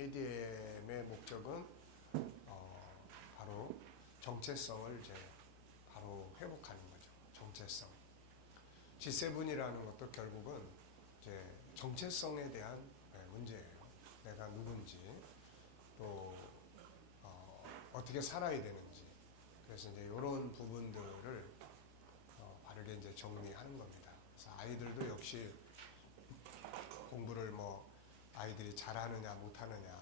ADM의 목적은 바로 정체성을 이제 바로 회복하는 거죠. 정체성. G7이라는 것도 결국은 이제 정체성에 대한 문제예요. 내가 누군지, 또 어떻게 살아야 되는지. 그래서 이제 이런 부분들을 바르게 이제 정리하는 겁니다. 그래서 아이들도 역시 공부를 아이들이 잘하느냐 못하느냐,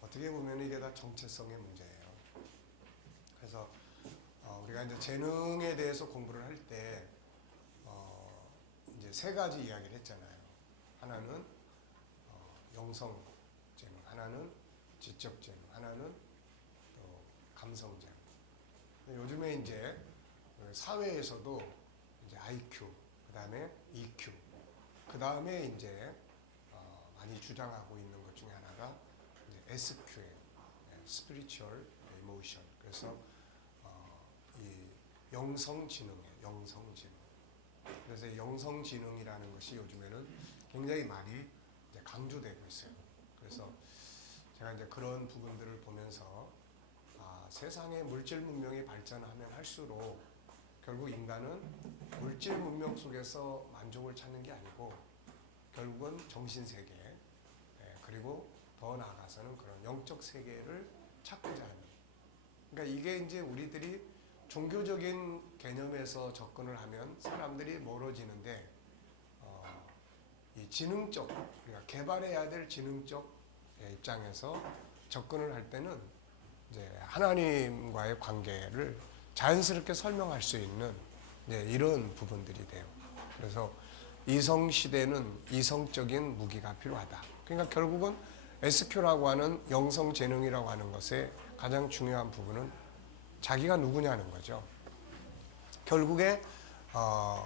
어떻게 보면 이게 다 정체성의 문제예요. 그래서 우리가 이제 재능에 대해서 공부를 할 때 이제 세 가지 이야기를 했잖아요. 하나는 영성 재능, 하나는 지적 재능, 하나는 또 감성 재능. 요즘에 이제 사회에서도 이제 IQ, 그 다음에 EQ, 그 다음에 이제 많이 주장하고 있는 것 중에 하나가 이제 SQ예요. Spiritual Emotion. 그래서 이 영성지능이에요. 영성지능. 그래서 영성지능이라는 것이 요즘에는 굉장히 많이 이제 강조되고 있어요. 그래서 제가 이제 그런 부분들을 보면서 세상의 물질 문명이 발전하면 할수록 결국 인간은 물질 문명 속에서 만족을 찾는 게 아니고 결국은 정신세계, 그리고 더 나아가서는 그런 영적 세계를 찾고자 하는. 그러니까 이게 이제 우리들이 종교적인 개념에서 접근을 하면 사람들이 멀어지는데, 이 지능적, 그러니까 개발해야 될 지능적 입장에서 접근을 할 때는 이제 하나님과의 관계를 자연스럽게 설명할 수 있는 이런 부분들이 돼요. 그래서 이성 시대는 이성적인 무기가 필요하다. 그러니까 결국은 SQ라고 하는 영성 재능이라고 하는 것의 가장 중요한 부분은 자기가 누구냐는 거죠. 결국에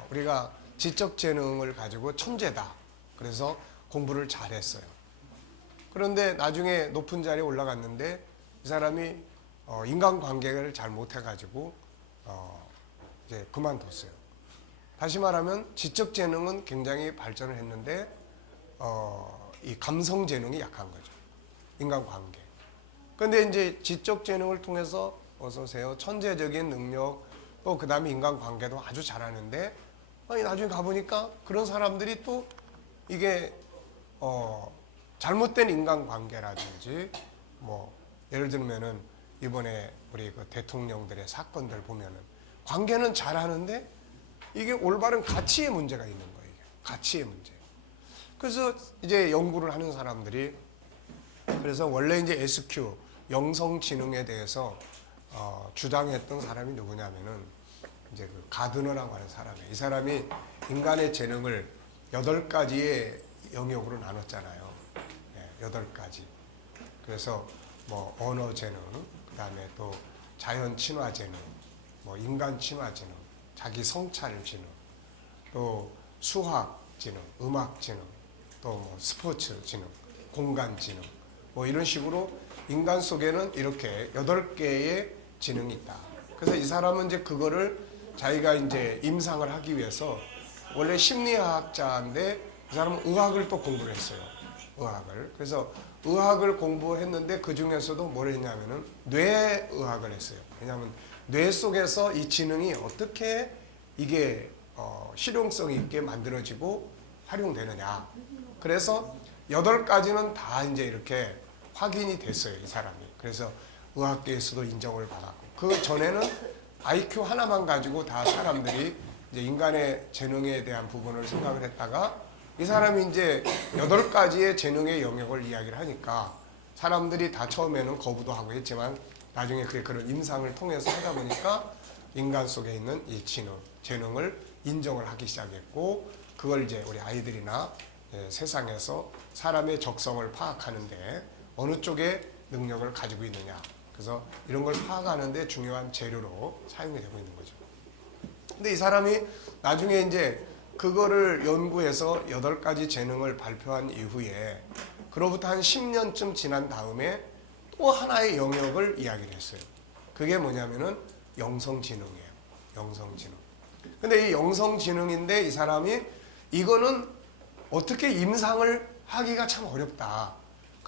우리가 지적 재능을 가지고 천재다. 그래서 공부를 잘했어요. 그런데 나중에 높은 자리에 올라갔는데 이 사람이 인간관계를 잘 못해가지고 이제 그만뒀어요. 다시 말하면 지적 재능은 굉장히 발전을 했는데 이 감성 재능이 약한 거죠. 인간관계. 그런데 이제 지적 재능을 통해서 어서 오세요. 천재적인 능력, 또 그 다음에 인간관계도 아주 잘하는데 나중에 가보니까 그런 사람들이 또 이게 잘못된 인간관계라든지 예를 들면은 이번에 우리 그 대통령들의 사건들 보면은 관계는 잘하는데 이게 올바른 가치의 문제가 있는 거예요. 이게. 가치의 문제. 그래서 이제 연구를 하는 사람들이 그래서 원래 이제 SQ, 영성지능에 대해서 주장했던 사람이 누구냐면은 이제 그 가드너라고 하는 사람이에요. 이 사람이 인간의 재능을 8가지의 영역으로 나눴잖아요. 8가지. 그래서 언어 재능, 그 다음에 또 자연 친화 재능, 인간 친화 재능, 자기 성찰 지능, 또 수학 지능, 음악 지능, 또 스포츠 지능, 공간 지능, 이런 식으로 인간 속에는 이렇게 8개의 지능이 있다. 그래서 이 사람은 이제 그거를 자기가 이제 임상을 하기 위해서 원래 심리학자인데 이 사람은 의학을 또 공부를 했어요. 의학을. 그래서 의학을 공부했는데 그 중에서도 뭘 했냐면은 뇌의학을 했어요. 왜냐하면 뇌 속에서 이 지능이 어떻게 이게 실용성 있게 만들어지고 활용되느냐. 그래서 8가지는 다 이제 이렇게 확인이 됐어요, 이 사람이. 그래서 의학계에서도 인정을 받았고. 그 전에는 IQ 하나만 가지고 다 사람들이 이제 인간의 재능에 대한 부분을 생각을 했다가 이 사람이 이제 8가지의 재능의 영역을 이야기를 하니까 사람들이 다 처음에는 거부도 하고 했지만 나중에 그런 임상을 통해서 하다 보니까 인간 속에 있는 이 재능을 인정을 하기 시작했고, 그걸 이제 우리 아이들이나 세상에서 사람의 적성을 파악하는데 어느 쪽에 능력을 가지고 있느냐. 그래서 이런 걸 파악하는데 중요한 재료로 사용이 되고 있는 거죠. 근데 이 사람이 나중에 이제 그거를 연구해서 8가지 재능을 발표한 이후에 그로부터 한 10년쯤 지난 다음에 또 하나의 영역을 이야기를 했어요. 그게 뭐냐면은 영성지능이에요. 영성지능. 근데 이 영성지능인데 이 사람이 이거는 어떻게 임상을 하기가 참 어렵다.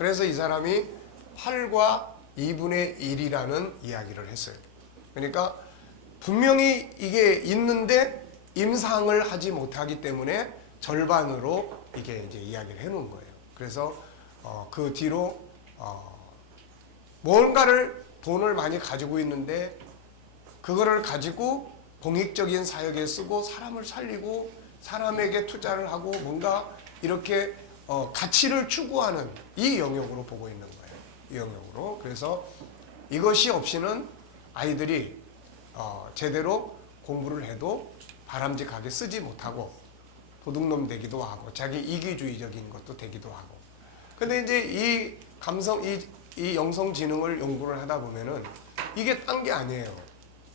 그래서 이 사람이 8과 2분의 1이라는 이야기를 했어요. 그러니까 분명히 이게 있는데 임상을 하지 못하기 때문에 절반으로 이게 이제 이야기를 해놓은 거예요. 그래서 그 뒤로 뭔가를 돈을 많이 가지고 있는데 그거를 가지고 공익적인 사역에 쓰고 사람을 살리고 사람에게 투자를 하고 뭔가 이렇게 가치를 추구하는 이 영역으로 보고 있는 거예요. 이 영역으로. 그래서 이것이 없이는 아이들이 제대로 공부를 해도 바람직하게 쓰지 못하고 도둑놈 되기도 하고 자기 이기주의적인 것도 되기도 하고. 근데 이제 이 감성, 이 영성지능을 연구를 하다 보면은 이게 딴 게 아니에요.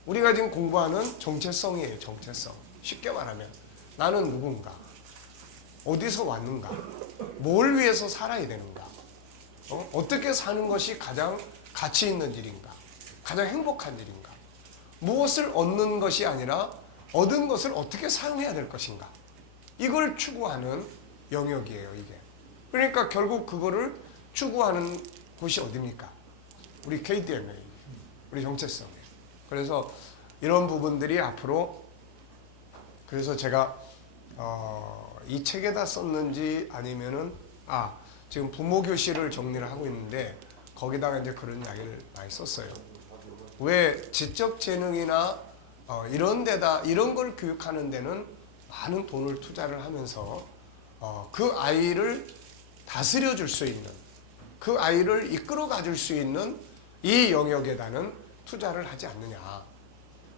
우리가 지금 공부하는 정체성이에요. 정체성. 쉽게 말하면 나는 누군가, 어디서 왔는가, 뭘 위해서 살아야 되는가, 어떻게 사는 것이 가장 가치 있는 일인가, 가장 행복한 일인가, 무엇을 얻는 것이 아니라 얻은 것을 어떻게 사용해야 될 것인가, 이걸 추구하는 영역이에요. 이게. 그러니까 결국 그거를 추구하는 곳이 어디입니까? 우리 KDMA, 우리 정체성이에요. 그래서 이런 부분들이 앞으로, 그래서 제가 이 책에다 썼는지 아니면은 지금 부모 교실을 정리를 하고 있는데 거기다가 이제 그런 이야기를 많이 썼어요. 왜 지적 재능이나 이런 데다 이런 걸 교육하는 데는 많은 돈을 투자를 하면서 그 아이를 다스려 줄 수 있는, 그 아이를 이끌어 가줄 수 있는 이 영역에다는 투자를 하지 않느냐.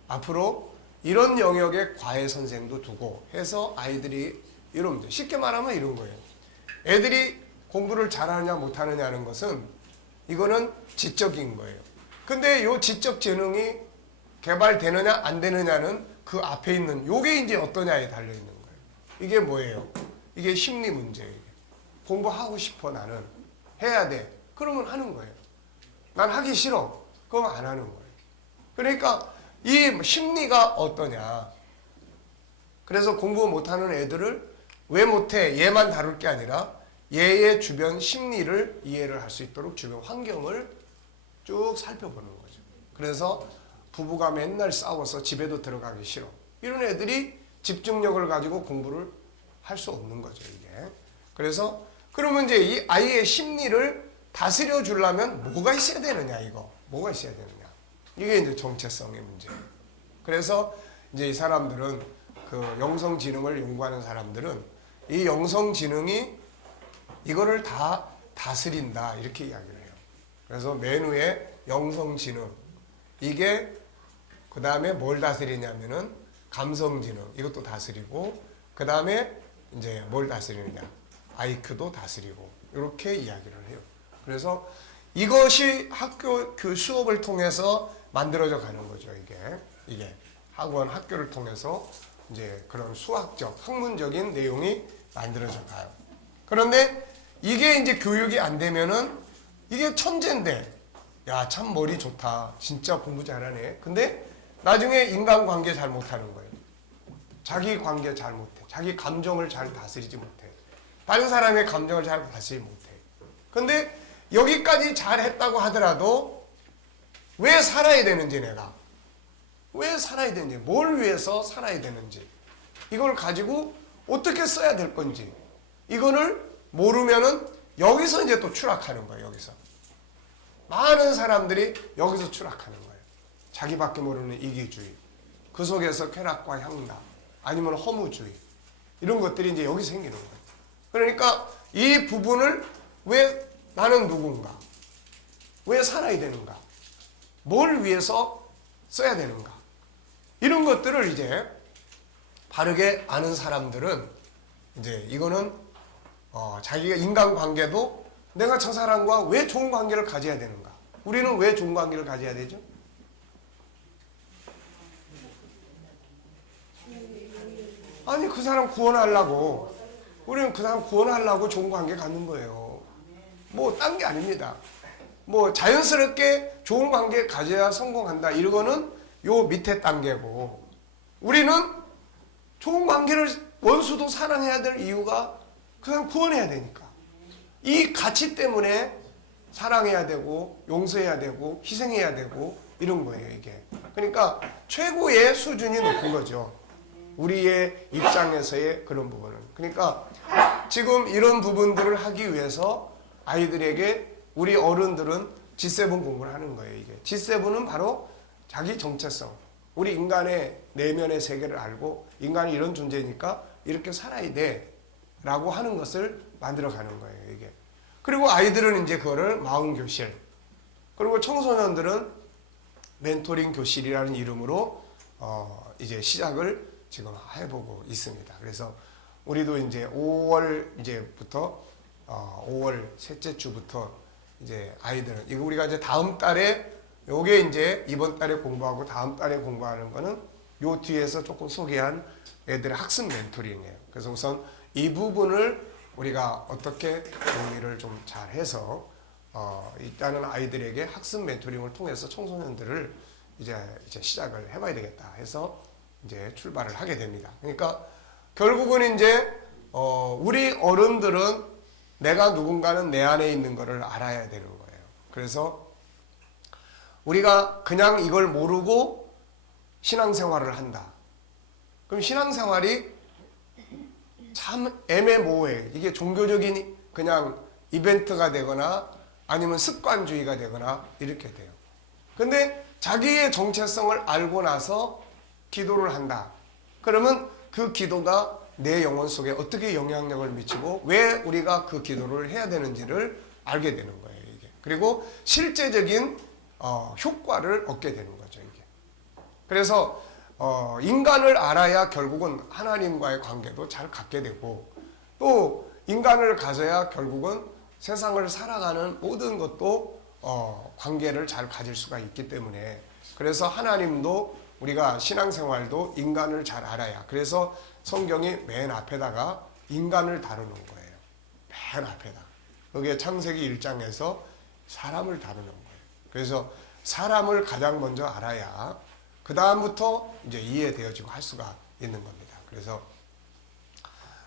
앞으로 이런 영역에 과외 선생도 두고 해서 아이들이 이런 문제. 쉽게 말하면 이런 거예요. 애들이 공부를 잘하느냐 못하느냐는 것은 이거는 지적인 거예요. 근데 요 지적 재능이 개발되느냐 안 되느냐는 그 앞에 있는 요게 이제 어떠냐에 달려 있는 거예요. 이게 뭐예요? 이게 심리 문제예요. 공부하고 싶어 나는. 해야 돼. 그러면 하는 거예요. 난 하기 싫어. 그럼 안 하는 거예요. 그러니까 이 심리가 어떠냐. 그래서 공부 못하는 애들을 왜 못해? 얘만 다룰 게 아니라 얘의 주변 심리를 이해를 할 수 있도록 주변 환경을 쭉 살펴보는 거죠. 그래서 부부가 맨날 싸워서 집에도 들어가기 싫어. 이런 애들이 집중력을 가지고 공부를 할 수 없는 거죠, 이게. 그래서 그러면 이제 이 아이의 심리를 다스려 주려면 뭐가 있어야 되느냐, 이거. 뭐가 있어야 되느냐. 이게 이제 정체성의 문제예요. 그래서 이제 이 사람들은 그 영성지능을 연구하는 사람들은 이 영성지능이 이거를 다 다스린다 이렇게 이야기를 해요. 그래서 맨 위에 영성지능, 이게 그 다음에 뭘 다스리냐면은 감성지능, 이것도 다스리고, 그 다음에 이제 뭘 다스리느냐, 아이큐도 다스리고, 이렇게 이야기를 해요. 그래서 이것이 학교 그 수업을 통해서 만들어져 가는 거죠. 이게 학원 학교를 통해서 이제 그런 수학적 학문적인 내용이 만들어져 가요. 그런데 이게 이제 교육이 안 되면은 이게 천재인데, 야, 참 머리 좋다, 진짜 공부 잘하네. 근데 나중에 인간관계 잘 못하는 거예요. 자기 관계 잘 못해. 자기 감정을 잘 다스리지 못해. 다른 사람의 감정을 잘 다스리지 못해. 근데 여기까지 잘했다고 하더라도 왜 살아야 되는지, 내가 왜 살아야 되는지, 뭘 위해서 살아야 되는지, 이걸 가지고 어떻게 써야 될 건지, 이거를 모르면은 여기서 이제 또 추락하는 거예요. 여기서 많은 사람들이 여기서 추락하는 거예요. 자기밖에 모르는 이기주의, 그 속에서 쾌락과 향락, 아니면 허무주의, 이런 것들이 이제 여기 생기는 거예요. 그러니까 이 부분을 왜 나는 누군가, 왜 살아야 되는가, 뭘 위해서 써야 되는가, 이런 것들을 이제 바르게 아는 사람들은 이제 이거는 자기가 인간관계도 내가 저 사람과 왜 좋은 관계를 가져야 되는가, 우리는 왜 좋은 관계를 가져야 되죠? 아니, 그 사람 구원하려고, 우리는 그 사람 구원하려고 좋은 관계 갖는 거예요. 뭐 딴 게 아닙니다. 뭐 자연스럽게 좋은 관계 가져야 성공한다, 이거는 요 밑에 단계고, 우리는 좋은 관계를, 원수도 사랑해야 될 이유가 그 사람 구원해야 되니까. 이 가치 때문에 사랑해야 되고 용서해야 되고 희생해야 되고 이런 거예요, 이게. 그러니까 최고의 수준이 높은 거죠. 우리의 입장에서의 그런 부분은. 그러니까 지금 이런 부분들을 하기 위해서 아이들에게 우리 어른들은 G7 공부를 하는 거예요, 이게. G7은 바로 자기 정체성. 우리 인간의 내면의 세계를 알고 인간이 이런 존재니까 이렇게 살아야 돼 라고 하는 것을 만들어 가는 거예요, 이게. 그리고 아이들은 이제 그거를 마음교실, 그리고 청소년들은 멘토링 교실이라는 이름으로 이제 시작을 지금 해보고 있습니다. 그래서 우리도 이제 5월 이제부터 5월 셋째 주부터 이제 아이들은 이거 우리가 이제 다음 달에 요게 이제 이번 달에 공부하고 다음 달에 공부하는 거는 요 뒤에서 조금 소개한 애들의 학습 멘토링이에요. 그래서 우선 이 부분을 우리가 어떻게 정리를 좀 잘해서 일단은 아이들에게 학습 멘토링을 통해서 청소년들을 이제 시작을 해봐야 되겠다 해서 이제 출발을 하게 됩니다. 그러니까 결국은 이제 우리 어른들은 내가 누군가는 내 안에 있는 것을 알아야 되는 거예요. 그래서 우리가 그냥 이걸 모르고 신앙생활을 한다. 그럼 신앙생활이 참 애매모호해. 이게 종교적인 그냥 이벤트가 되거나 아니면 습관주의가 되거나 이렇게 돼요. 근데 자기의 정체성을 알고 나서 기도를 한다. 그러면 그 기도가 내 영혼 속에 어떻게 영향력을 미치고 왜 우리가 그 기도를 해야 되는지를 알게 되는 거예요, 이게. 그리고 실제적인 효과를 얻게 되는 거죠, 이게. 그래서 인간을 알아야 결국은 하나님과의 관계도 잘 갖게 되고, 또 인간을 가져야 결국은 세상을 살아가는 모든 것도 관계를 잘 가질 수가 있기 때문에, 그래서 하나님도 우리가 신앙생활도 인간을 잘 알아야, 그래서 성경이 맨 앞에다가 인간을 다루는 거예요. 맨 앞에다. 그게 창세기 1장에서 사람을 다루는 거예요. 그래서 사람을 가장 먼저 알아야 그 다음부터 이제 이해되어지고 할 수가 있는 겁니다. 그래서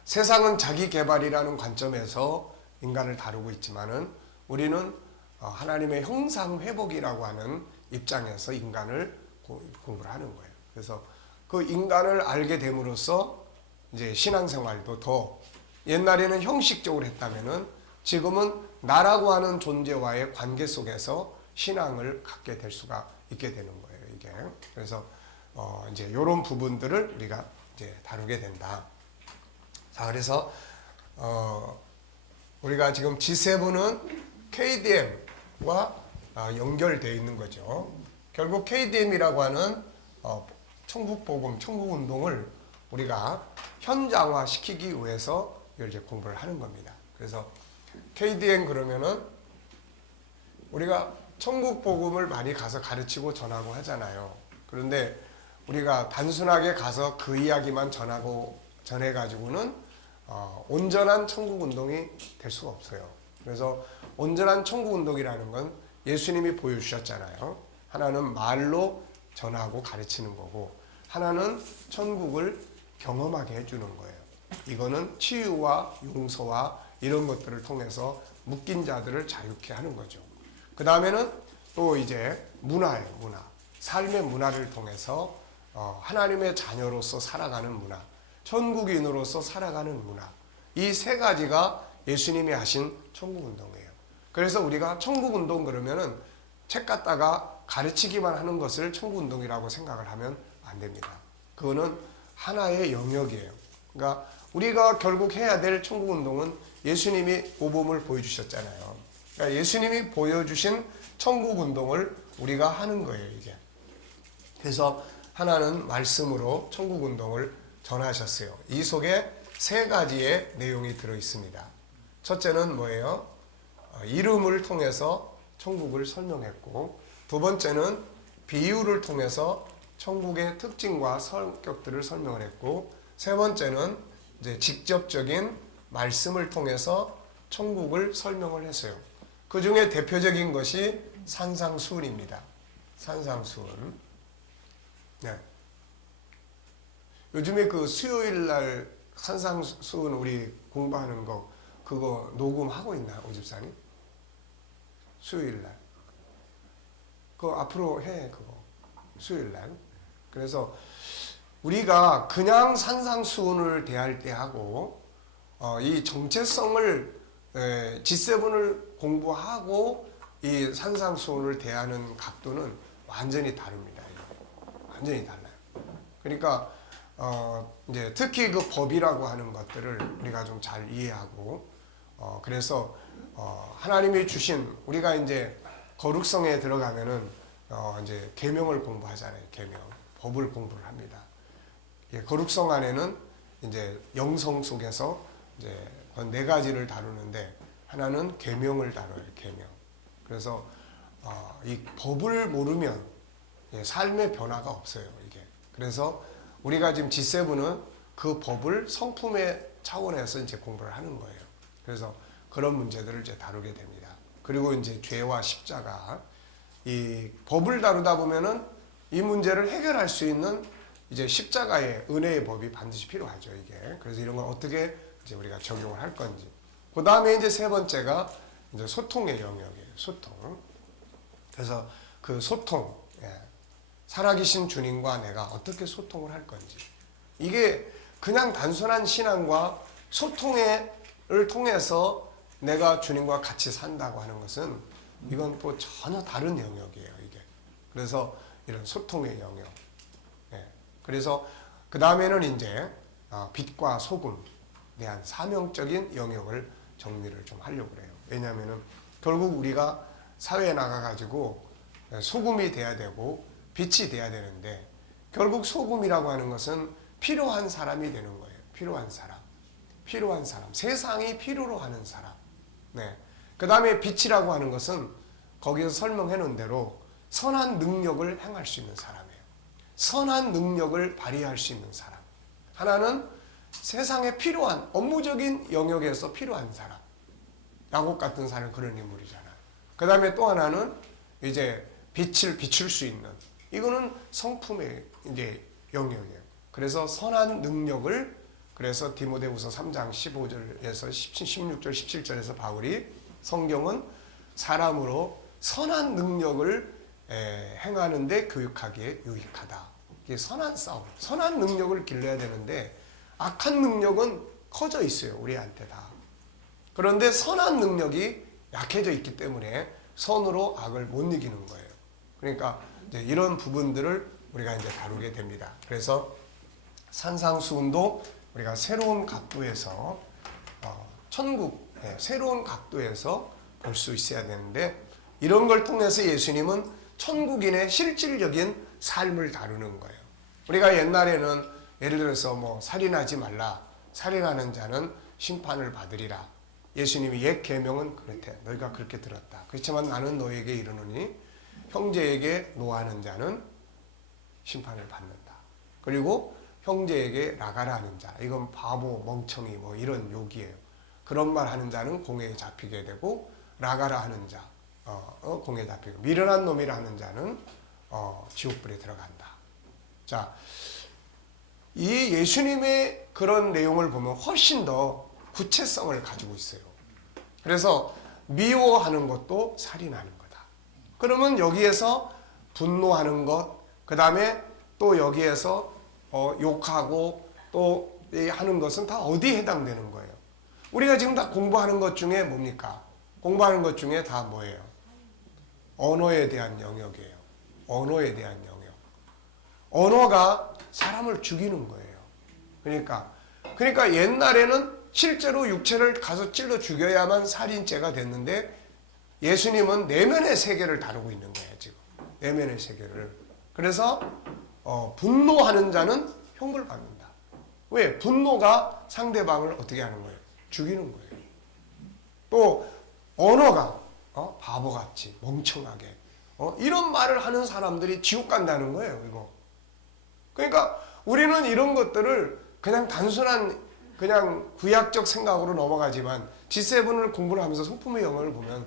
세상은 자기 개발이라는 관점에서 인간을 다루고 있지만은 우리는 하나님의 형상 회복이라고 하는 입장에서 인간을 공부를 하는 거예요. 그래서 그 인간을 알게 됨으로써 이제 신앙생활도 더, 옛날에는 형식적으로 했다면은 지금은 나라고 하는 존재와의 관계 속에서 신앙을 갖게 될 수가 있게 되는 거예요, 이게. 그래서 이제 이런 부분들을 우리가 이제 다루게 된다. 자, 그래서 우리가 지금 G7은 KDM과 연결되어 있는 거죠. 결국 KDM이라고 하는 천국복음, 천국운동을 우리가 현장화 시키기 위해서 이제 공부를 하는 겁니다. 그래서 KDM 그러면은 우리가 천국복음을 많이 가서 가르치고 전하고 하잖아요. 그런데 우리가 단순하게 가서 그 이야기만 전해가지고는 온전한 천국운동이 될 수가 없어요. 그래서 온전한 천국운동이라는 건 예수님이 보여주셨잖아요. 하나는 말로 전하고 가르치는 거고, 하나는 천국을 경험하게 해주는 거예요. 이거는 치유와 용서와 이런 것들을 통해서 묶인 자들을 자유케 하는 거죠. 그 다음에는 또 이제 문화예요, 문화. 삶의 문화를 통해서 하나님의 자녀로서 살아가는 문화, 천국인으로서 살아가는 문화. 이 세 가지가 예수님이 하신 천국운동이에요. 그래서 우리가 천국운동 그러면은 책 갖다가 가르치기만 하는 것을 천국운동이라고 생각을 하면 안 됩니다. 그거는 하나의 영역이에요. 그러니까 우리가 결국 해야 될 천국운동은 예수님이 모범을 보여주셨잖아요. 그러니까 예수님이 보여주신 천국운동을 우리가 하는 거예요, 이게. 그래서 하나는 말씀으로 천국운동을 전하셨어요. 이 속에 세 가지의 내용이 들어 있습니다. 첫째는 뭐예요? 이름을 통해서 천국을 설명했고, 두 번째는 비유를 통해서 천국의 특징과 성격들을 설명을 했고, 세 번째는 이제 직접적인 말씀을 통해서 천국을 설명을 했어요. 그 중에 대표적인 것이 산상수훈입니다. 산상수훈. 네. 요즘에 그 수요일 날 산상수훈 우리 공부하는 거, 그거 녹음하고 있나 오집사님? 수요일날. 그거 앞으로 해 그거 수요일날. 그래서 우리가 그냥 산상수훈을 대할 때 하고 이 정체성을 G7을 공부하고 이 산상수훈을 대하는 각도는 완전히 다릅니다. 완전히 달라요. 그러니까 이제 특히 그 법이라고 하는 것들을 우리가 좀 잘 이해하고 그래서 하나님이 주신 우리가 이제 거룩성에 들어가면은 이제 계명을 공부하잖아요. 계명 법을 공부를 합니다. 예, 거룩성 안에는 이제 영성 속에서 이제 네 가지를 다루는데 하나는 계명을 다뤄요. 계명. 그래서 이 법을 모르면 삶의 변화가 없어요. 이게. 그래서 우리가 지금 G7은 그 법을 성품의 차원에서 이제 공부를 하는 거예요. 그래서 그런 문제들을 이제 다루게 됩니다. 그리고 이제 죄와 십자가 이 법을 다루다 보면은 이 문제를 해결할 수 있는 이제 십자가의 은혜의 법이 반드시 필요하죠. 이게. 그래서 이런 걸 어떻게 이제 우리가 적용을 할 건지. 그 다음에 이제 세 번째가 이제 소통의 영역이에요. 소통. 그래서 그 소통, 살아계신 주님과 내가 어떻게 소통을 할 건지. 이게 그냥 단순한 신앙과 소통을 통해서 내가 주님과 같이 산다고 하는 것은 이건 또 전혀 다른 영역이에요. 이게. 그래서 이런 소통의 영역. 그래서 그 다음에는 이제 빛과 소금에 대한 사명적인 영역을 정리를 좀 하려고 그래요. 왜냐하면은 결국 우리가 사회에 나가가지고 소금이 돼야 되고 빛이 돼야 되는데 결국 소금이라고 하는 것은 필요한 사람이 되는 거예요. 필요한 사람. 필요한 사람. 세상이 필요로 하는 사람. 네. 그 다음에 빛이라고 하는 것은 거기서 설명해 놓은 대로 선한 능력을 행할 수 있는 사람이에요. 선한 능력을 발휘할 수 있는 사람. 하나는 세상에 필요한 업무적인 영역에서 필요한 사람. 야곱 같은 사람은 그런 인물이잖아요. 그 다음에 또 하나는 이제 빛을 비출 수 있는 이거는 성품의 이제 영역이에요. 그래서 선한 능력을 그래서 디모데후서 3장 15절에서 16절 17절에서 바울이 성경은 사람으로 선한 능력을 행하는데 교육하기에 유익하다. 이게 선한 싸움, 선한 능력을 길러야 되는데 악한 능력은 커져 있어요. 우리한테 다. 그런데 선한 능력이 약해져 있기 때문에 선으로 악을 못 이기는 거예요. 그러니까 이제 이런 부분들을 우리가 이제 다루게 됩니다. 그래서 산상수훈도 우리가 새로운 각도에서 천국 새로운 각도에서 볼 수 있어야 되는데 이런 걸 통해서 예수님은 천국인의 실질적인 삶을 다루는 거예요. 우리가 옛날에는 예를 들어서 뭐 살인하지 말라. 살인하는 자는 심판을 받으리라. 예수님이 옛 계명은 그렇대. 너희가 그렇게 들었다. 그렇지만 나는 너에게 이르노니 형제에게 노하는 자는 심판을 받는다. 그리고 형제에게 나가라 하는 자. 이건 바보, 멍청이 뭐 이런 욕이에요. 그런 말 하는 자는 공회에 잡히게 되고 나가라 하는 자. 공에 잡히고 미련한 놈이라 하는 자는 지옥불에 들어간다. 자, 이 예수님의 그런 내용을 보면 훨씬 더 구체성을 가지고 있어요. 그래서 미워하는 것도 살인하는 거다. 그러면 여기에서 분노하는 것, 그 다음에 또 여기에서 욕하고 또 하는 것은 다 어디에 해당되는 거예요? 우리가 지금 다 공부하는 것 중에 뭡니까? 공부하는 것 중에 다 뭐예요? 언어에 대한 영역이에요. 언어에 대한 영역. 언어가 사람을 죽이는 거예요. 그러니까 옛날에는 실제로 육체를 가서 찔러 죽여야만 살인죄가 됐는데 예수님은 내면의 세계를 다루고 있는 거예요. 지금 내면의 세계를. 그래서 분노하는 자는 형벌 받는다. 왜? 분노가 상대방을 어떻게 하는 거예요? 죽이는 거예요. 또 언어가 바보같이 멍청하게 이런 말을 하는 사람들이 지옥 간다는 거예요. 이거. 그러니까 우리는 이런 것들을 그냥 단순한 그냥 구약적 생각으로 넘어가지만 G7을 공부를 하면서 성품의 영역을 보면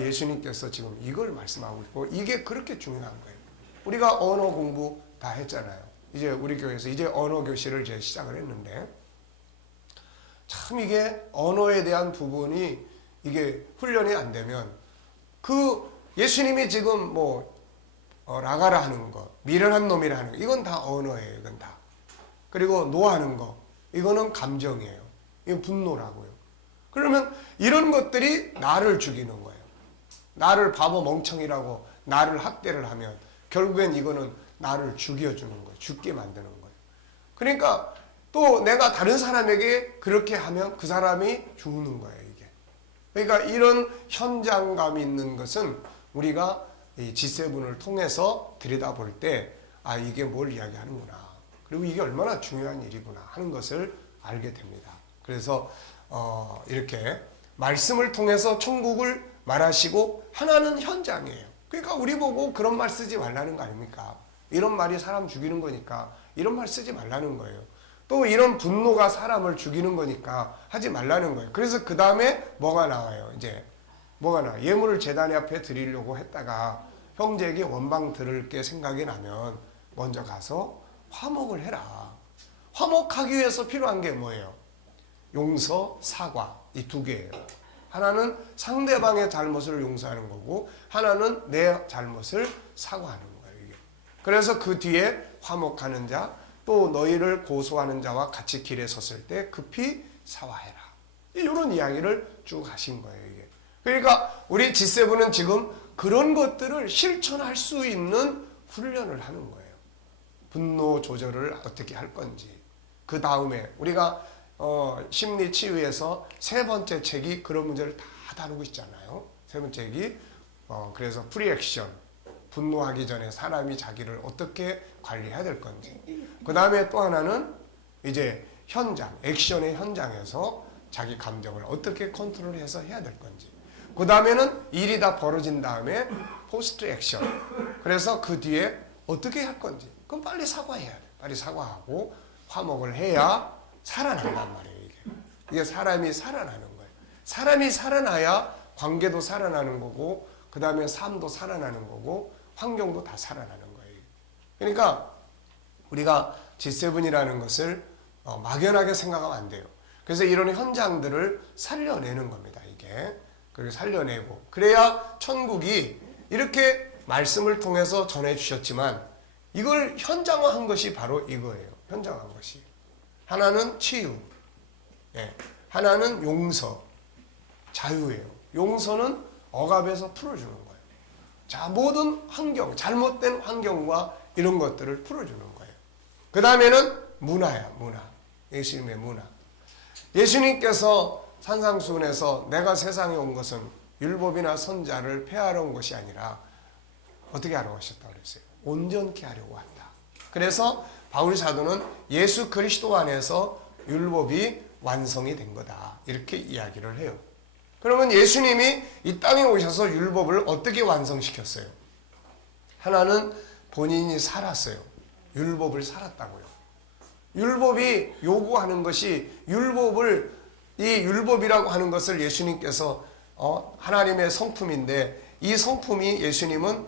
예수님께서 지금 이걸 말씀하고 있고 이게 그렇게 중요한 거예요. 우리가 언어 공부 다 했잖아요. 이제 우리 교회에서 이제 언어 교실을 이제 시작을 했는데 참 참 이게 언어에 대한 부분이 이게 훈련이 안 되면 그 예수님이 지금 뭐 라가라 하는 거, 미련한 놈이라 하는 거, 이건 다 언어예요. 이건 다. 그리고 노하는 거, 이거는 감정이에요. 이건 분노라고요. 그러면 이런 것들이 나를 죽이는 거예요. 나를 바보 멍청이라고 나를 학대를 하면 결국엔 이거는 나를 죽여주는 거예요. 죽게 만드는 거예요. 그러니까 또 내가 다른 사람에게 그렇게 하면 그 사람이 죽는 거예요. 이게. 그러니까 이런 현장감이 있는 것은 우리가 이 G7을 통해서 들여다볼 때 아, 이게 뭘 이야기하는구나. 그리고 이게 얼마나 중요한 일이구나 하는 것을 알게 됩니다. 그래서 이렇게 말씀을 통해서 천국을 말하시고 하나는 현장이에요. 그러니까 우리 보고 그런 말 쓰지 말라는 거 아닙니까? 이런 말이 사람 죽이는 거니까 이런 말 쓰지 말라는 거예요. 또 이런 분노가 사람을 죽이는 거니까 하지 말라는 거예요. 그래서 그 다음에 뭐가 나와요? 이제 뭐가 나와요? 예물을 제단 앞에 드리려고 했다가 형제에게 원방 들을 게 생각이 나면 먼저 가서 화목을 해라. 화목하기 위해서 필요한 게 뭐예요? 용서, 사과, 이 두 개예요. 하나는 상대방의 잘못을 용서하는 거고 하나는 내 잘못을 사과하는 거예요. 이게. 그래서 그 뒤에 화목하는 자, 또 너희를 고소하는 자와 같이 길에 섰을 때 급히 사과해라. 이런 이야기를 쭉 하신 거예요. 이게. 그러니까 우리 G7은 지금 그런 것들을 실천할 수 있는 훈련을 하는 거예요. 분노 조절을 어떻게 할 건지. 그 다음에 우리가 심리 치유에서 세 번째 책이 그런 문제를 다 다루고 있잖아요. 세 번째 책이 그래서 프리액션, 분노하기 전에 사람이 자기를 어떻게 관리해야 될 건지. 그 다음에 또 하나는 이제 현장, 액션의 현장에서 자기 감정을 어떻게 컨트롤해서 해야 될 건지. 그 다음에는 일이 다 벌어진 다음에 포스트 액션. 그래서 그 뒤에 어떻게 할 건지. 그럼 빨리 사과해야 돼. 빨리 사과하고 화목을 해야 살아난단 말이에요. 이게 사람이 살아나는 거예요. 사람이 살아나야 관계도 살아나는 거고 그 다음에 삶도 살아나는 거고 환경도 다 살아나는 거예요. 그러니까 우리가 G7이라는 것을 막연하게 생각하면 안 돼요. 그래서 이런 현장들을 살려내는 겁니다. 이게. 그리고 살려내고 그래야 천국이 이렇게 말씀을 통해서 전해주셨지만 이걸 현장화한 것이 바로 이거예요. 현장화한 것이. 하나는 치유, 하나는 용서, 자유예요. 용서는 억압에서 풀어주는 거예요. 자, 모든 환경, 잘못된 환경과 이런 것들을 풀어주는 거예요. 그 다음에는 문화야, 문화. 예수님의 문화. 예수님께서 산상수훈에서 내가 세상에 온 것은 율법이나 선자를 폐하러 온 것이 아니라 어떻게 하러 오셨다고 그랬어요? 온전케 하려고 왔다. 그래서 바울 사도는 예수 그리스도 안에서 율법이 완성이 된 거다. 이렇게 이야기를 해요. 그러면 예수님이 이 땅에 오셔서 율법을 어떻게 완성시켰어요? 하나는 본인이 살았어요. 율법을 살았다고요. 율법이 요구하는 것이 이 율법이라고 하는 것을 예수님께서 하나님의 성품인데 이 성품이 예수님은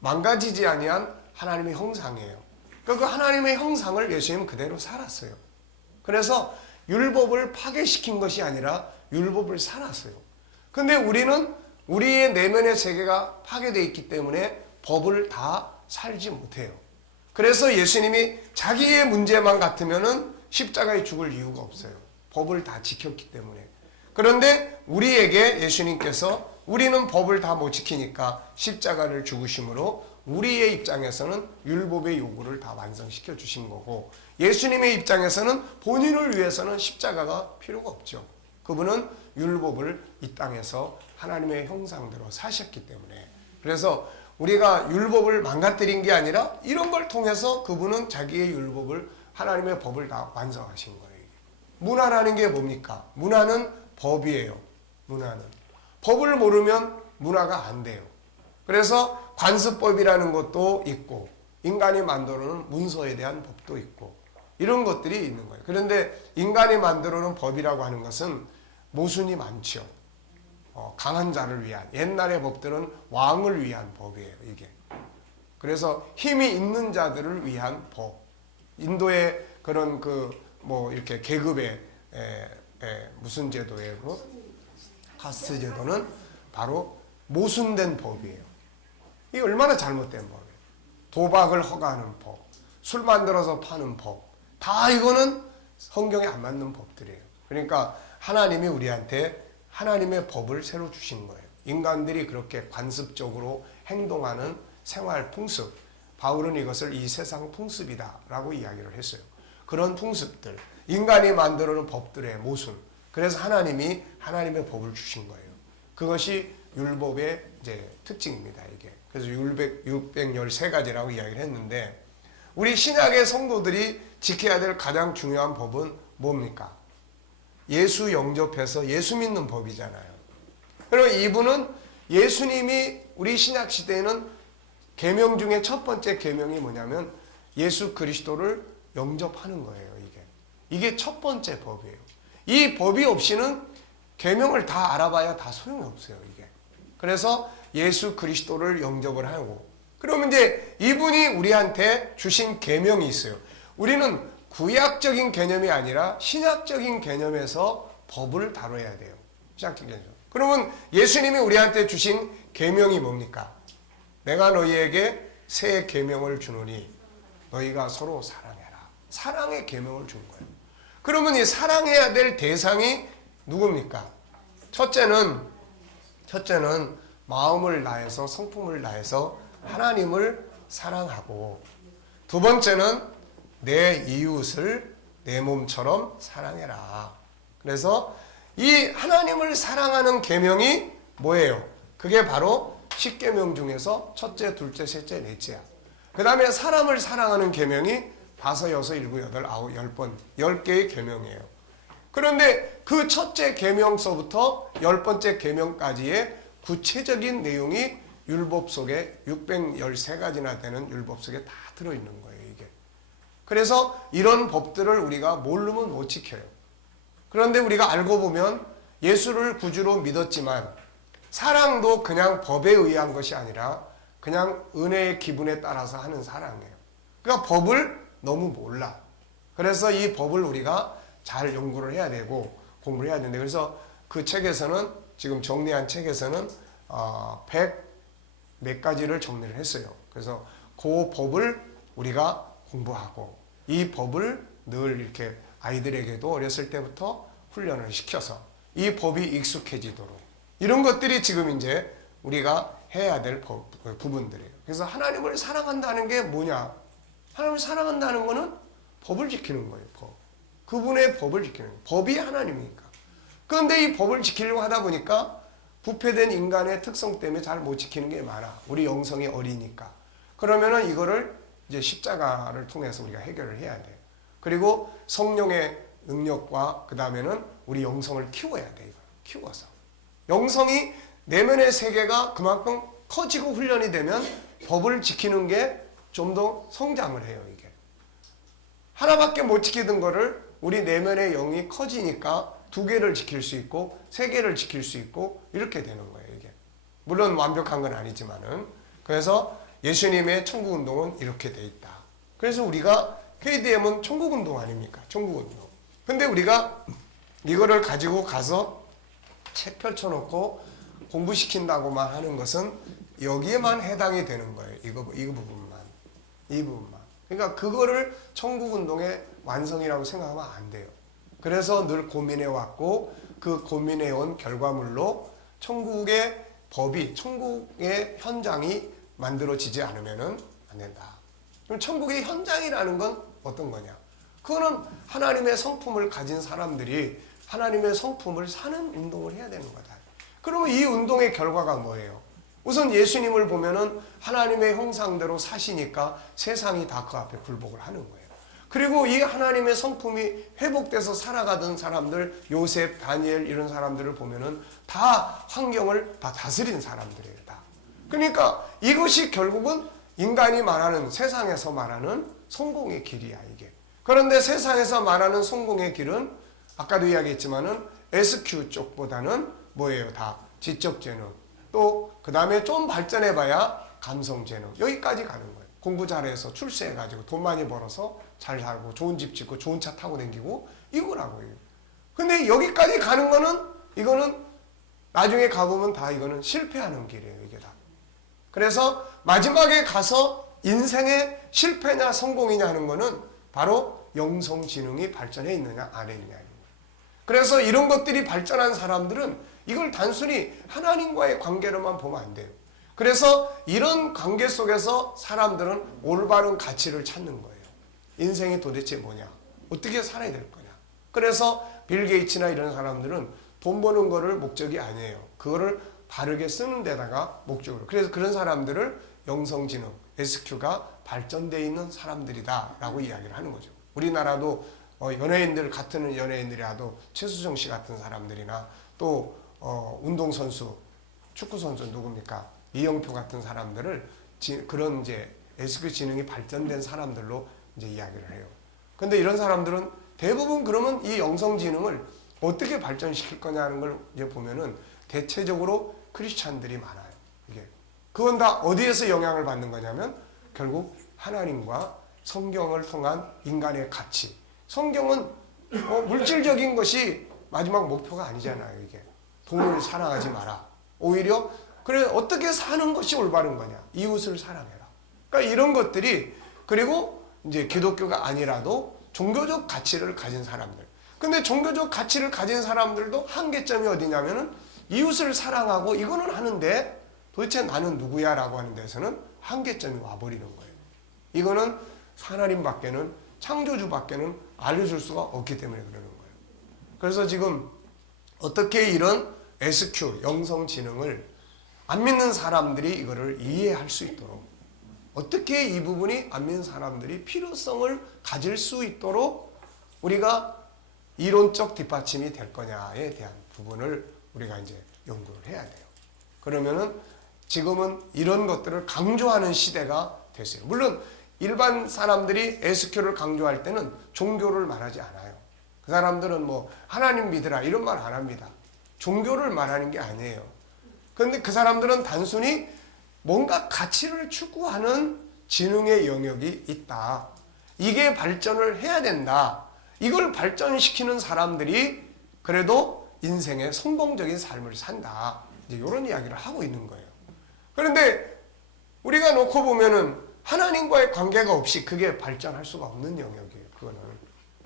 망가지지 아니한 하나님의 형상이에요. 그 하나님의 형상을 예수님은 그대로 살았어요. 그래서 율법을 파괴시킨 것이 아니라 율법을 살았어요. 근데 우리는 우리의 내면의 세계가 파괴되어 있기 때문에 법을 다 살지 못해요. 그래서 예수님이 자기의 문제만 같으면은 십자가에 죽을 이유가 없어요. 법을 다 지켰기 때문에. 그런데 우리에게 예수님께서 우리는 법을 다 못 지키니까 십자가를 죽으심으로 우리의 입장에서는 율법의 요구를 다 완성시켜 주신 거고 예수님의 입장에서는 본인을 위해서는 십자가가 필요가 없죠. 그분은 율법을 이 땅에서 하나님의 형상대로 사셨기 때문에 그래서 우리가 율법을 망가뜨린 게 아니라 이런 걸 통해서 그분은 자기의 율법을 하나님의 법을 다 완성하신 거예요. 문화라는 게 뭡니까? 문화는 법이에요. 문화는. 법을 모르면 문화가 안 돼요. 그래서 관습법이라는 것도 있고 인간이 만들어놓은 문서에 대한 법도 있고 이런 것들이 있는 거예요. 그런데 인간이 만들어놓은 법이라고 하는 것은 모순이 많죠. 강한 자를 위한 옛날의 법들은 왕을 위한 법이에요. 이게. 그래서 힘이 있는 자들을 위한 법. 인도의 그런 이렇게 계급의 무슨 제도예요? 카스트 제도는 바로 모순된 법이에요. 이게 얼마나 잘못된 법이에요. 도박을 허가하는 법, 술 만들어서 파는 법, 다 이거는 성경에 안 맞는 법들이에요. 그러니까 하나님이 우리한테 하나님의 법을 새로 주신 거예요. 인간들이 그렇게 관습적으로 행동하는 생활 풍습, 바울은 이것을 이 세상 풍습이다라고 이야기를 했어요. 그런 풍습들, 인간이 만들어 놓은 법들의 모순. 그래서 하나님이 하나님의 법을 주신 거예요. 그것이 율법의 이제 특징입니다, 이게. 그래서 613가지라고 이야기를 했는데, 우리 신약의 성도들이 지켜야 될 가장 중요한 법은 뭡니까? 예수 영접해서 예수 믿는 법이잖아요. 그리고 이분은 예수님이 우리 신약 시대에는 계명 중에 첫 번째 계명이 뭐냐면 예수 그리스도를 영접하는 거예요, 이게. 이게 첫 번째 법이에요. 이 법이 없이는 계명을 다 알아봐야 다 소용이 없어요, 이게. 그래서 예수 그리스도를 영접을 하고, 그러면 이제 이분이 우리한테 주신 계명이 있어요. 우리는 구약적인 개념이 아니라 신약적인 개념에서 법을 다뤄야 돼요. 신약적인 개념. 그러면 예수님이 우리한테 주신 계명이 뭡니까? 내가 너희에게 새 계명을 주노니 너희가 서로 사랑해라. 사랑의 계명을 준 거예요. 그러면 이 사랑해야 될 대상이 누굽니까? 첫째는 마음을 다해서 성품을 다해서 하나님을 사랑하고, 두 번째는 내 이웃을 내 몸처럼 사랑해라. 그래서 이 하나님을 사랑하는 계명이 뭐예요? 그게 바로 10계명 중에서 첫째, 둘째, 셋째, 넷째야. 그 다음에 사람을 사랑하는 계명이 5, 6, 7, 8, 9, 10번 10개의 계명이에요. 그런데 그 첫째 계명서부터 10번째 계명까지의 구체적인 내용이 율법 속에 613가지나 되는 율법 속에 다 들어있는 거예요, 이게. 그래서 이런 법들을 우리가 모르면 못 지켜요. 그런데 우리가 알고 보면 예수를 구주로 믿었지만 사랑도 그냥 법에 의한 것이 아니라 그냥 은혜의 기분에 따라서 하는 사랑이에요. 그러니까 법을 너무 몰라. 그래서 이 법을 우리가 잘 연구를 해야 되고 공부를 해야 되는데, 그래서 그 책에서는, 지금 정리한 책에서는 100 몇 가지를 정리를 했어요. 그래서 그 법을 우리가 공부하고 이 법을 늘 이렇게 아이들에게도 어렸을 때부터 훈련을 시켜서 이 법이 익숙해지도록, 이런 것들이 지금 이제 우리가 해야 될 부분들이에요. 그래서 하나님을 사랑한다는 게 뭐냐? 하나님을 사랑한다는 거는 법을 지키는 거예요. 법. 그분의 법을 지키는 거예요. 법이 하나님이니까. 그런데 이 법을 지키려고 하다 보니까 부패된 인간의 특성 때문에 잘 못 지키는 게 많아. 우리 영성이 어리니까. 그러면은 이거를 이제 십자가를 통해서 우리가 해결을 해야 돼요. 그리고 성령의 능력과 그 다음에는 우리 영성을 키워야 돼. 이거 키워서 영성이 내면의 세계가 그만큼 커지고 훈련이 되면 법을 지키는 게 좀 더 성장을 해요. 이게 하나밖에 못 지키던 거를 우리 내면의 영이 커지니까 2개를 지킬 수 있고 3개를 지킬 수 있고 이렇게 되는 거예요. 이게 물론 완벽한 건 아니지만은. 그래서 예수님의 천국운동은 이렇게 돼 있다. 그래서 우리가 KDM은 천국운동 아닙니까? 천국운동. 근데 우리가 이거를 가지고 가서 책 펼쳐놓고 공부시킨다고만 하는 것은 여기에만 해당이 되는 거예요. 이 부분만. 이 부분만. 그러니까 그거를 천국운동의 완성이라고 생각하면 안 돼요. 그래서 늘 고민해왔고 그 고민해온 결과물로 천국의 법이, 천국의 현장이 만들어지지 않으면 안 된다. 그럼 천국의 현장이라는 건 어떤 거냐? 그거는 하나님의 성품을 가진 사람들이 하나님의 성품을 사는 운동을 해야 되는 거다. 그러면 이 운동의 결과가 뭐예요? 우선 예수님을 보면은 하나님의 형상대로 사시니까 세상이 다 그 앞에 굴복을 하는 거예요. 그리고 이 하나님의 성품이 회복돼서 살아가던 사람들, 요셉, 다니엘 이런 사람들을 보면은 다 환경을 다 다스린 사람들이에요. 다. 그러니까 이것이 결국은 인간이 말하는, 세상에서 말하는 성공의 길이야, 이게. 그런데 세상에서 말하는 성공의 길은 아까도 이야기했지만은 SQ 쪽보다는 뭐예요? 다 지적 재능. 또 그 다음에 좀 발전해봐야 감성 재능. 여기까지 가는 거예요. 공부 잘해서 출세해가지고 돈 많이 벌어서 잘 살고 좋은 집 짓고 좋은 차 타고 다니고 이거라고요. 근데 여기까지 가는 거는 이거는 나중에 가보면 다 이거는 실패하는 길이에요. 이게 다. 그래서 마지막에 가서 인생의 실패냐 성공이냐 하는 거는 바로 영성지능이 발전해 있느냐 안 해 있느냐. 그래서 이런 것들이 발전한 사람들은 이걸 단순히 하나님과의 관계로만 보면 안 돼요. 그래서 이런 관계 속에서 사람들은 올바른 가치를 찾는 거예요. 인생이 도대체 뭐냐? 어떻게 살아야 될 거냐? 그래서 빌 게이츠나 이런 사람들은 돈 버는 거를 목적이 아니에요. 그거를 바르게 쓰는 데다가 목적으로. 그래서 그런 사람들을 영성지능, SQ가 발전되어 있는 사람들이다라고 이야기를 하는 거죠. 우리나라도 연예인들 같은 연예인들이라도 최수정 씨 같은 사람들이나 또 운동선수, 축구선수 누굽니까? 이영표 같은 사람들을 그런 이제 SQ 지능이 발전된 사람들로 이제 이야기를 해요. 근데 이런 사람들은 대부분 그러면 이 영성지능을 어떻게 발전시킬 거냐는 걸 이제 보면은 대체적으로 크리스찬들이 많아요. 이게 그건 다 어디에서 영향을 받는 거냐면 결국 하나님과 성경을 통한 인간의 가치. 성경은 물질적인 것이 마지막 목표가 아니잖아요. 이게 돈을 사랑하지 마라. 오히려 그래 어떻게 사는 것이 올바른 거냐? 이웃을 사랑해라. 그러니까 이런 것들이 그리고 이제 기독교가 아니라도 종교적 가치를 가진 사람들. 근데 종교적 가치를 가진 사람들도 한계점이 어디냐면은 이웃을 사랑하고 이거는 하는데 도대체 나는 누구야? 라고 하는 데서는 한계점이 와버리는 거예요. 이거는 하나님밖에는 창조주밖에는 알려줄 수가 없기 때문에 그러는 거예요. 그래서 지금 어떻게 이런 SQ, 영성지능을 안 믿는 사람들이 이거를 이해할 수 있도록 어떻게 이 부분이 안 믿는 사람들이 필요성을 가질 수 있도록 우리가 이론적 뒷받침이 될 거냐에 대한 부분을 우리가 이제 연구를 해야 돼요. 그러면은 지금은 이런 것들을 강조하는 시대가 됐어요. 물론 일반 사람들이 SQ를 강조할 때는 종교를 말하지 않아요. 그 사람들은 뭐 하나님 믿으라 이런 말 안 합니다. 종교를 말하는 게 아니에요. 그런데 그 사람들은 단순히 뭔가 가치를 추구하는 지능의 영역이 있다. 이게 발전을 해야 된다. 이걸 발전시키는 사람들이 그래도 인생의 성공적인 삶을 산다. 이제 이런 이야기를 하고 있는 거예요. 그런데 우리가 놓고 보면은 하나님과의 관계가 없이 그게 발전할 수가 없는 영역이에요. 그거는.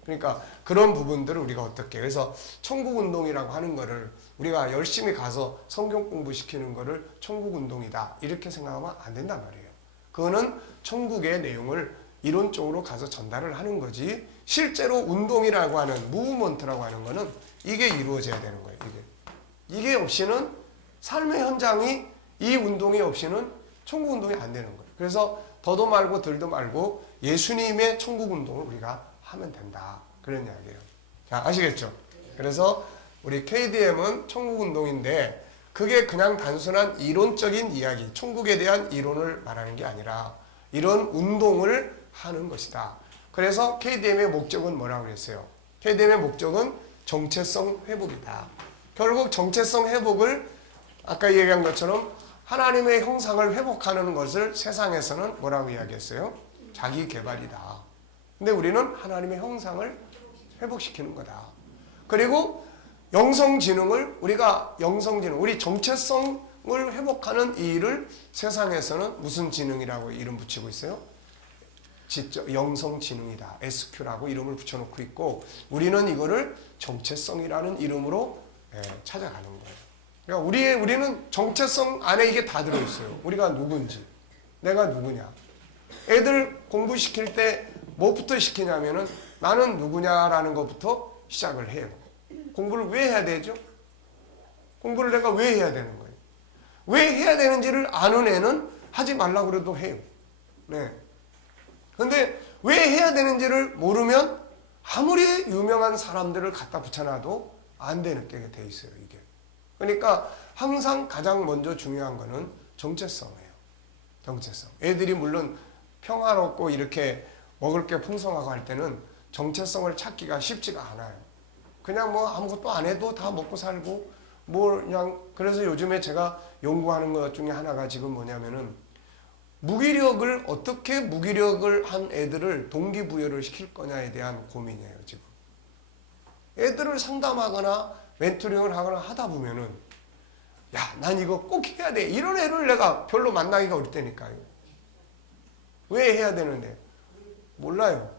그러니까 그런 부분들을 우리가 어떻게 그래서 천국운동이라고 하는 거를 우리가 열심히 가서 성경 공부시키는 거를 천국운동이다 이렇게 생각하면 안 된단 말이에요. 그거는 천국의 내용을 이론적으로 가서 전달을 하는 거지 실제로 운동이라고 하는 무브먼트라고 하는 거는 이게 이루어져야 되는 거예요. 이게 없이는 삶의 현장이 이 운동이 없이는 천국운동이 안 되는 거예요. 그래서 더도 말고 덜도 말고 예수님의 천국운동을 우리가 하면 된다. 그런 이야기예요. 자, 아시겠죠? 그래서 우리 KDM은 천국운동인데 그게 그냥 단순한 이론적인 이야기, 천국에 대한 이론을 말하는 게 아니라 이런 운동을 하는 것이다. 그래서 KDM의 목적은 뭐라고 그랬어요? KDM의 목적은 정체성 회복이다. 결국 정체성 회복을 아까 얘기한 것처럼 하나님의 형상을 회복하는 것을 세상에서는 뭐라고 이야기했어요? 자기 개발이다. 근데 우리는 하나님의 형상을 회복시키는 거다. 그리고 영성지능을 우리 정체성을 회복하는 이 일을 세상에서는 무슨 지능이라고 이름 붙이고 있어요? 영성지능이다. SQ라고 이름을 붙여놓고 있고 우리는 이거를 정체성이라는 이름으로 찾아가는 거예요. 그러니까 우리는 정체성 안에 이게 다 들어있어요. 우리가 누군지, 내가 누구냐. 애들 공부시킬 때 뭐부터 시키냐면은 나는 누구냐라는 것부터 시작을 해요. 공부를 왜 해야 되죠? 공부를 내가 왜 해야 되는 거예요? 왜 해야 되는지를 아는 애는 하지 말라고 그래도 해요. 네. 근데 왜 해야 되는지를 모르면 아무리 유명한 사람들을 갖다 붙여놔도 안 되는 게 돼 있어요, 이게. 그러니까 항상 가장 먼저 중요한 거는 정체성이에요. 정체성. 애들이 물론 평화롭고 이렇게 먹을 게 풍성하고 할 때는 정체성을 찾기가 쉽지가 않아요. 그냥 뭐 아무것도 안 해도 다 먹고 살고 뭐 그냥 그래서 요즘에 제가 연구하는 것 중에 하나가 지금 뭐냐면은 어떻게 무기력을 한 애들을 동기부여를 시킬 거냐에 대한 고민이에요, 지금. 애들을 상담하거나 멘토링을 하거나 하다 보면은 야, 난 이거 꼭 해야 돼. 이런 애를 내가 별로 만나기가 어렵다니까요. 왜 해야 되는데? 몰라요.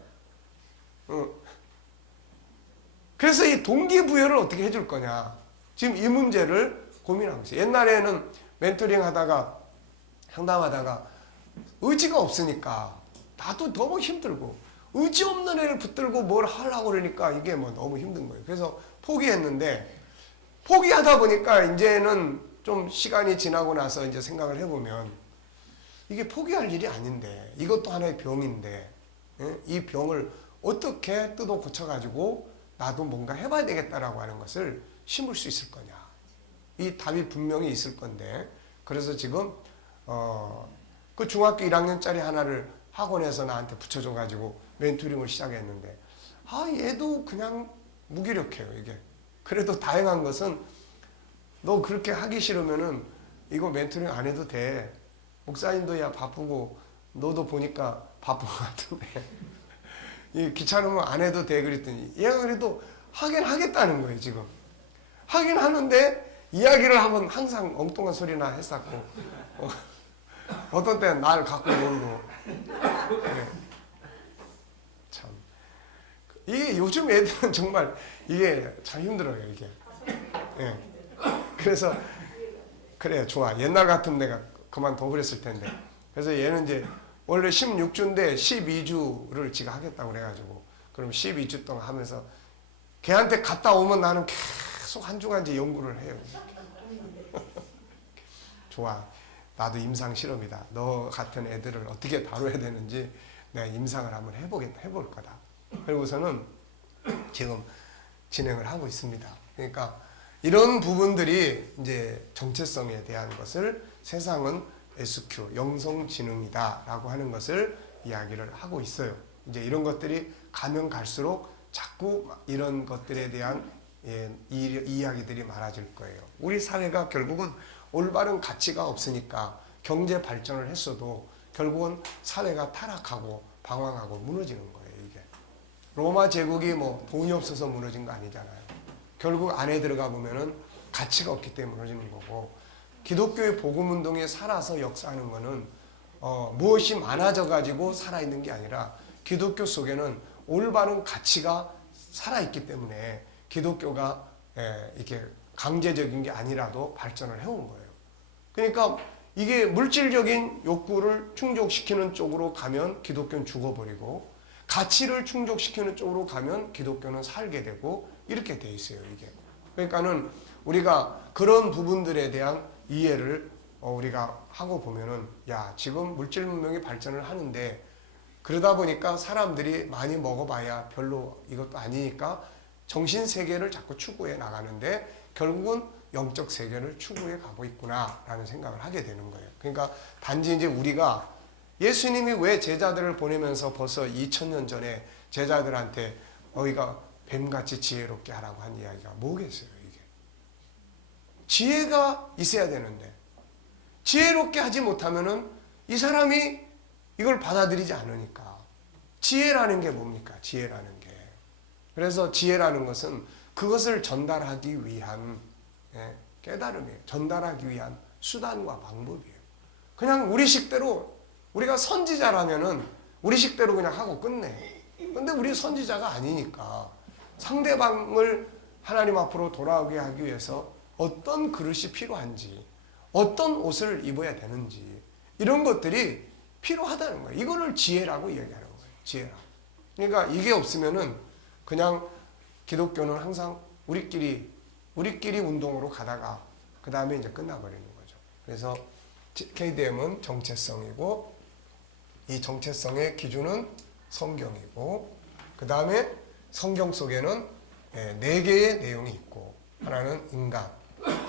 그래서 이 동기부여를 어떻게 해줄 거냐. 지금 이 문제를 고민하고 있어요. 옛날에는 멘토링 하다가 상담하다가 의지가 없으니까 나도 너무 힘들고 의지 없는 애를 붙들고 뭘 하려고 그러니까 이게 뭐 너무 힘든 거예요. 그래서 포기했는데 포기하다 보니까 이제는 좀 시간이 지나고 나서 이제 생각을 해보면 이게 포기할 일이 아닌데 이것도 하나의 병인데 이 병을 어떻게 뜯어 고쳐가지고 나도 뭔가 해봐야 되겠다라고 하는 것을 심을 수 있을 거냐. 이 답이 분명히 있을 건데 그래서 지금 그 중학교 1학년짜리 하나를 학원에서 나한테 붙여줘가지고 멘토링을 시작했는데 얘도 그냥 무기력해요 이게. 그래도 다행한 것은 너 그렇게 하기 싫으면은 이거 멘토링 안 해도 돼. 목사님도 야 바쁘고 너도 보니까 바쁜 것 같은데 이 귀찮으면 안 해도 돼 그랬더니 얘가 그래도 하긴 하겠다는 거예요 지금. 하긴 하는데 이야기를 하면 항상 엉뚱한 소리나 했었고 어떤 때는 날 갖고 놀고 네. 참 이게 요즘 애들은 정말 이게 참 힘들어요 이게. 네. 그래서 그래 좋아 옛날 같으면 내가 그만둬 그랬을 텐데 그래서 얘는 이제 원래 16주인데 12주를 지가 하겠다고 그래가지고 그럼 12주 동안 하면서 걔한테 갔다 오면 나는 계속 한 주간지 연구를 해요. 좋아 나도 임상 실험이다. 너 같은 애들을 어떻게 다뤄야 되는지 내가 임상을 한번 해볼 거다. 그리고서는 지금 진행을 하고 있습니다. 그러니까 이런 부분들이 이제 정체성에 대한 것을 세상은 SQ, 영성지능이다라고 하는 것을 이야기를 하고 있어요. 이제 이런 것들이 가면 갈수록 자꾸 이런 것들에 대한 이야기들이 많아질 거예요. 우리 사회가 결국은 올바른 가치가 없으니까 경제 발전을 했어도 결국은 사회가 타락하고 방황하고 무너지는 거예요. 이게 로마 제국이 뭐 돈이 없어서 무너진 거 아니잖아요. 결국 안에 들어가 보면은 가치가 없기 때문에 무너지는 거고 기독교의 복음운동에 살아서 역사하는 거는 무엇이 많아져 가지고 살아있는 게 아니라 기독교 속에는 올바른 가치가 살아있기 때문에 기독교가 이렇게 강제적인 게 아니라도 발전을 해온 거예요. 그러니까 이게 물질적인 욕구를 충족시키는 쪽으로 가면 기독교는 죽어버리고 가치를 충족시키는 쪽으로 가면 기독교는 살게 되고 이렇게 돼 있어요. 이게. 그러니까는 우리가 그런 부분들에 대한 이해를 우리가 하고 보면은 야 지금 물질 문명이 발전을 하는데 그러다 보니까 사람들이 많이 먹어봐야 별로 이것도 아니니까 정신 세계를 자꾸 추구해 나가는데 결국은 영적 세계를 추구해 가고 있구나라는 생각을 하게 되는 거예요. 그러니까 단지 이제 우리가 예수님이 왜 제자들을 보내면서 벌써 2000년 전에 제자들한테 너희가 뱀같이 지혜롭게 하라고 한 이야기가 뭐겠어요, 이게. 지혜가 있어야 되는데 지혜롭게 하지 못하면은 이 사람이 이걸 받아들이지 않으니까. 지혜라는 게 뭡니까? 지혜라는 게. 그래서 지혜라는 것은 그것을 전달하기 위한 깨달음이에요. 전달하기 위한 수단과 방법이에요. 그냥 우리 식대로 우리가 선지자라면은 우리 식대로 그냥 하고 끝내. 근데 우리 선지자가 아니니까 상대방을 하나님 앞으로 돌아오게 하기 위해서 어떤 그릇이 필요한지, 어떤 옷을 입어야 되는지 이런 것들이 필요하다는 거예요. 이거를 지혜라고 이야기하는 거예요. 지혜라고. 그러니까 이게 없으면은 그냥 기독교는 항상 우리끼리 운동으로 가다가 그 다음에 이제 끝나버리는 거죠. 그래서 KDM은 정체성이고 이 정체성의 기준은 성경이고 그 다음에 성경 속에는 4개의 내용이 있고 하나는 인간,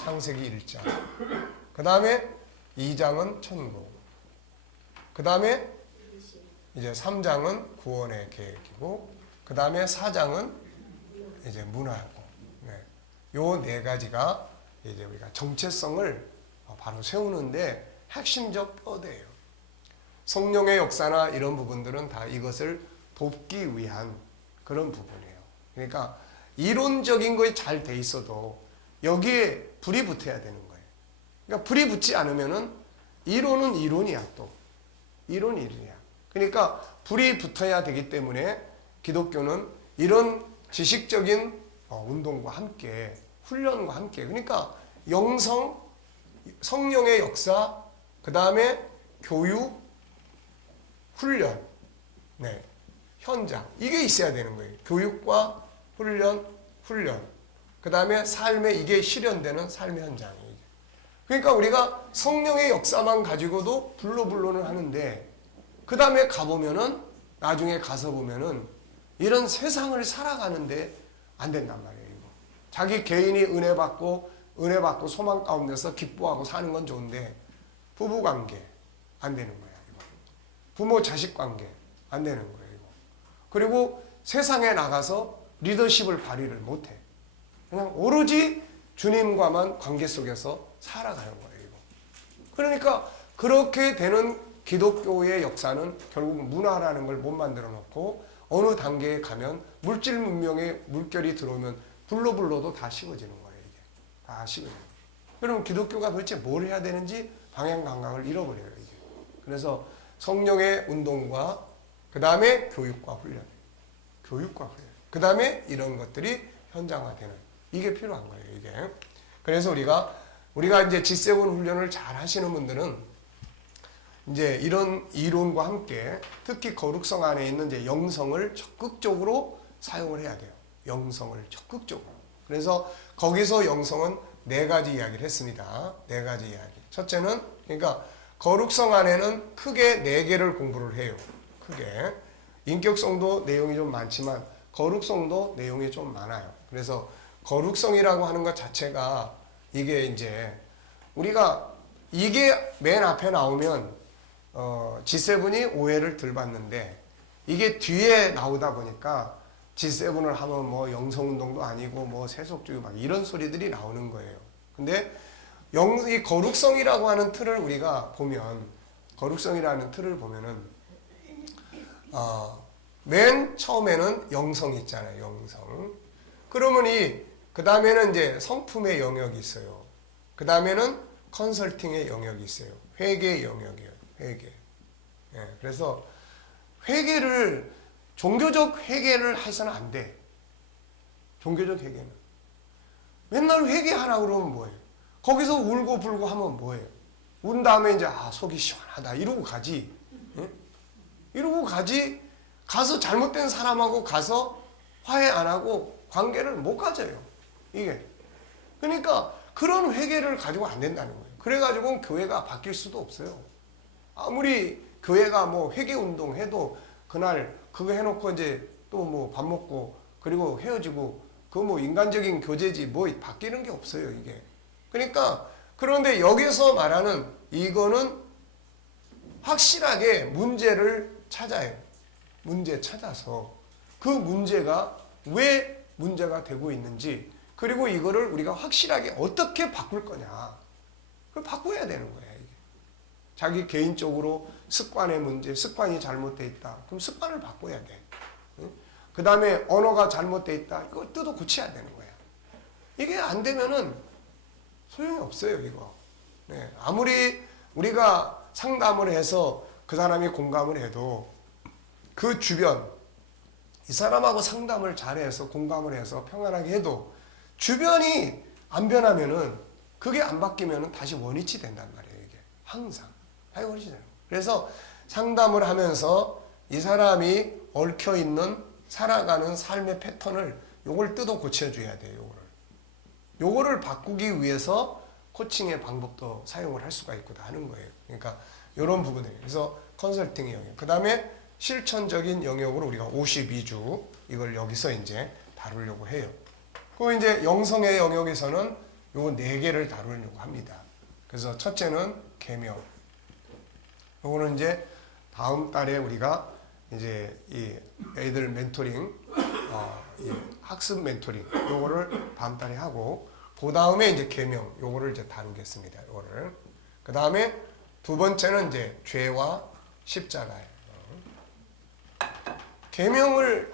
창세기 1장 그 다음에 2장은 천국 그 다음에 이제 3장은 구원의 계획이고 그 다음에 4장은 이제 문화고 요 4가지가 이제 우리가 정체성을 바로 세우는데 핵심적 뼈대예요. 성령의 역사나 이런 부분들은 다 이것을 돕기 위한 그런 부분이에요. 그러니까 이론적인 거에 잘 돼 있어도 여기에 불이 붙어야 되는 거예요. 그러니까 불이 붙지 않으면은 이론은 이론이야 또. 이론이 이론이야. 그러니까 불이 붙어야 되기 때문에 기독교는 이런 지식적인 운동과 함께 훈련과 함께 그러니까 영성, 성령의 역사, 그 다음에 교육, 훈련, 네, 현장 이게 있어야 되는 거예요. 교육과 훈련, 그 다음에 삶에 이게 실현되는 삶의 현장이에요. 그러니까 우리가 성령의 역사만 가지고도 불로불로는 하는데 그 다음에 가보면은 나중에 가서 보면은 이런 세상을 살아가는데 안 된단 말이에요. 이거. 자기 개인이 은혜 받고 소망 가운데서 기뻐하고 사는 건 좋은데 부부관계 안 되는 거야. 이거. 부모 자식 관계 안 되는 거예요. 이거. 그리고 세상에 나가서 리더십을 발휘를 못해. 그냥 오로지 주님과만 관계 속에서 살아가는 거예요. 이거. 그러니까 그렇게 되는 기독교의 역사는 결국 문화라는 걸 못 만들어 놓고 어느 단계에 가면 물질 문명의 물결이 들어오면 불러도 다 식어지는 거예요. 이게 다 식어져요. 그러면 기독교가 도대체 뭘 해야 되는지 방향 감각을 잃어버려요. 이게. 그래서 성령의 운동과 그 다음에 교육과 훈련, 그 다음에 이런 것들이 현장화되는 이게 필요한 거예요. 이게. 그래서 우리가 이제 G7 훈련을 잘 하시는 분들은 이제 이런 이론과 함께 특히 거룩성 안에 있는 이제 영성을 적극적으로 사용을 해야 돼요. 영성을 적극적으로. 그래서 거기서 영성은 4가지 이야기를 했습니다. 4가지 이야기. 첫째는 그러니까 거룩성 안에는 크게 4개를 공부를 해요. 크게. 인격성도 내용이 좀 많지만 거룩성도 내용이 좀 많아요. 그래서 거룩성이라고 하는 것 자체가 이게 이제 우리가 이게 맨 앞에 나오면 G7이 오해를 덜 받는데 이게 뒤에 나오다 보니까 G7을 하면 뭐 영성운동도 아니고 뭐 세속주의 막 이런 소리들이 나오는 거예요. 근데 이 거룩성이라고 하는 틀을 우리가 보면 거룩성이라는 틀을 보면은 맨 처음에는 영성이 있잖아요. 영성. 그러면 그 다음에는 이제 성품의 영역이 있어요. 그 다음에는 컨설팅의 영역이 있어요. 회계의 영역이에요. 회계. 예, 그래서 종교적 회계를 해서는 안 돼. 종교적 회계는. 맨날 회계하라 그러면 뭐예요? 거기서 울고 불고 하면 뭐예요? 운 다음에 이제 속이 시원하다 이러고 가지. 예? 이러고 가지. 가서 잘못된 사람하고 가서 화해 안 하고 관계를 못 가져요. 이게. 그러니까 그런 회계를 가지고 안 된다는 거예요. 그래가지고 교회가 바뀔 수도 없어요. 아무리 교회가 뭐 회계 운동 해도 그날 그거 해놓고 이제 또 뭐 밥 먹고 그리고 헤어지고 그거 뭐 인간적인 교제지 뭐 바뀌는 게 없어요. 이게. 그러니까 그런데 여기서 말하는 이거는 확실하게 문제를 찾아요. 문제 찾아서 그 문제가 왜 문제가 되고 있는지 그리고 이거를 우리가 확실하게 어떻게 바꿀 거냐 그걸 바꿔야 되는 거예요. 이게. 자기 개인적으로 습관의 문제, 습관이 잘못되어 있다. 그럼 습관을 바꿔야 돼. 그 다음에 언어가 잘못되어 있다. 이거 뜯어 고쳐야 되는 거야. 이게 안 되면은 소용이 없어요. 이거. 네. 아무리 우리가 상담을 해서 그 사람이 공감을 해도 그 주변 이 사람하고 상담을 잘해서 공감을 해서 평안하게 해도 주변이 안 변하면은 그게 안 바뀌면은 다시 원위치 된단 말이에요. 이게 항상 원위치 되는 거예요. 그래서 상담을 하면서 이 사람이 얽혀 있는 살아가는 삶의 패턴을 요걸 뜯어 고쳐줘야 돼요. 요거를 바꾸기 위해서 코칭의 방법도 사용을 할 수가 있구나 하는 거예요. 그러니까 이런 부분이에요. 그래서 컨설팅의 영역. 그 다음에 실천적인 영역으로 우리가 52주 이걸 여기서 이제 다루려고 해요. 그리고 이제 영성의 영역에서는 요 4개를 다루려고 합니다. 그래서 첫째는 계명. 요거는 이제 다음 달에 우리가 이제 이 애들 멘토링, 이 학습 멘토링 요거를 다음 달에 하고 그 다음에 이제 계명 요거를 이제 다루겠습니다. 요거를. 그 다음에 두 번째는 이제 죄와 십자가예요. 계명을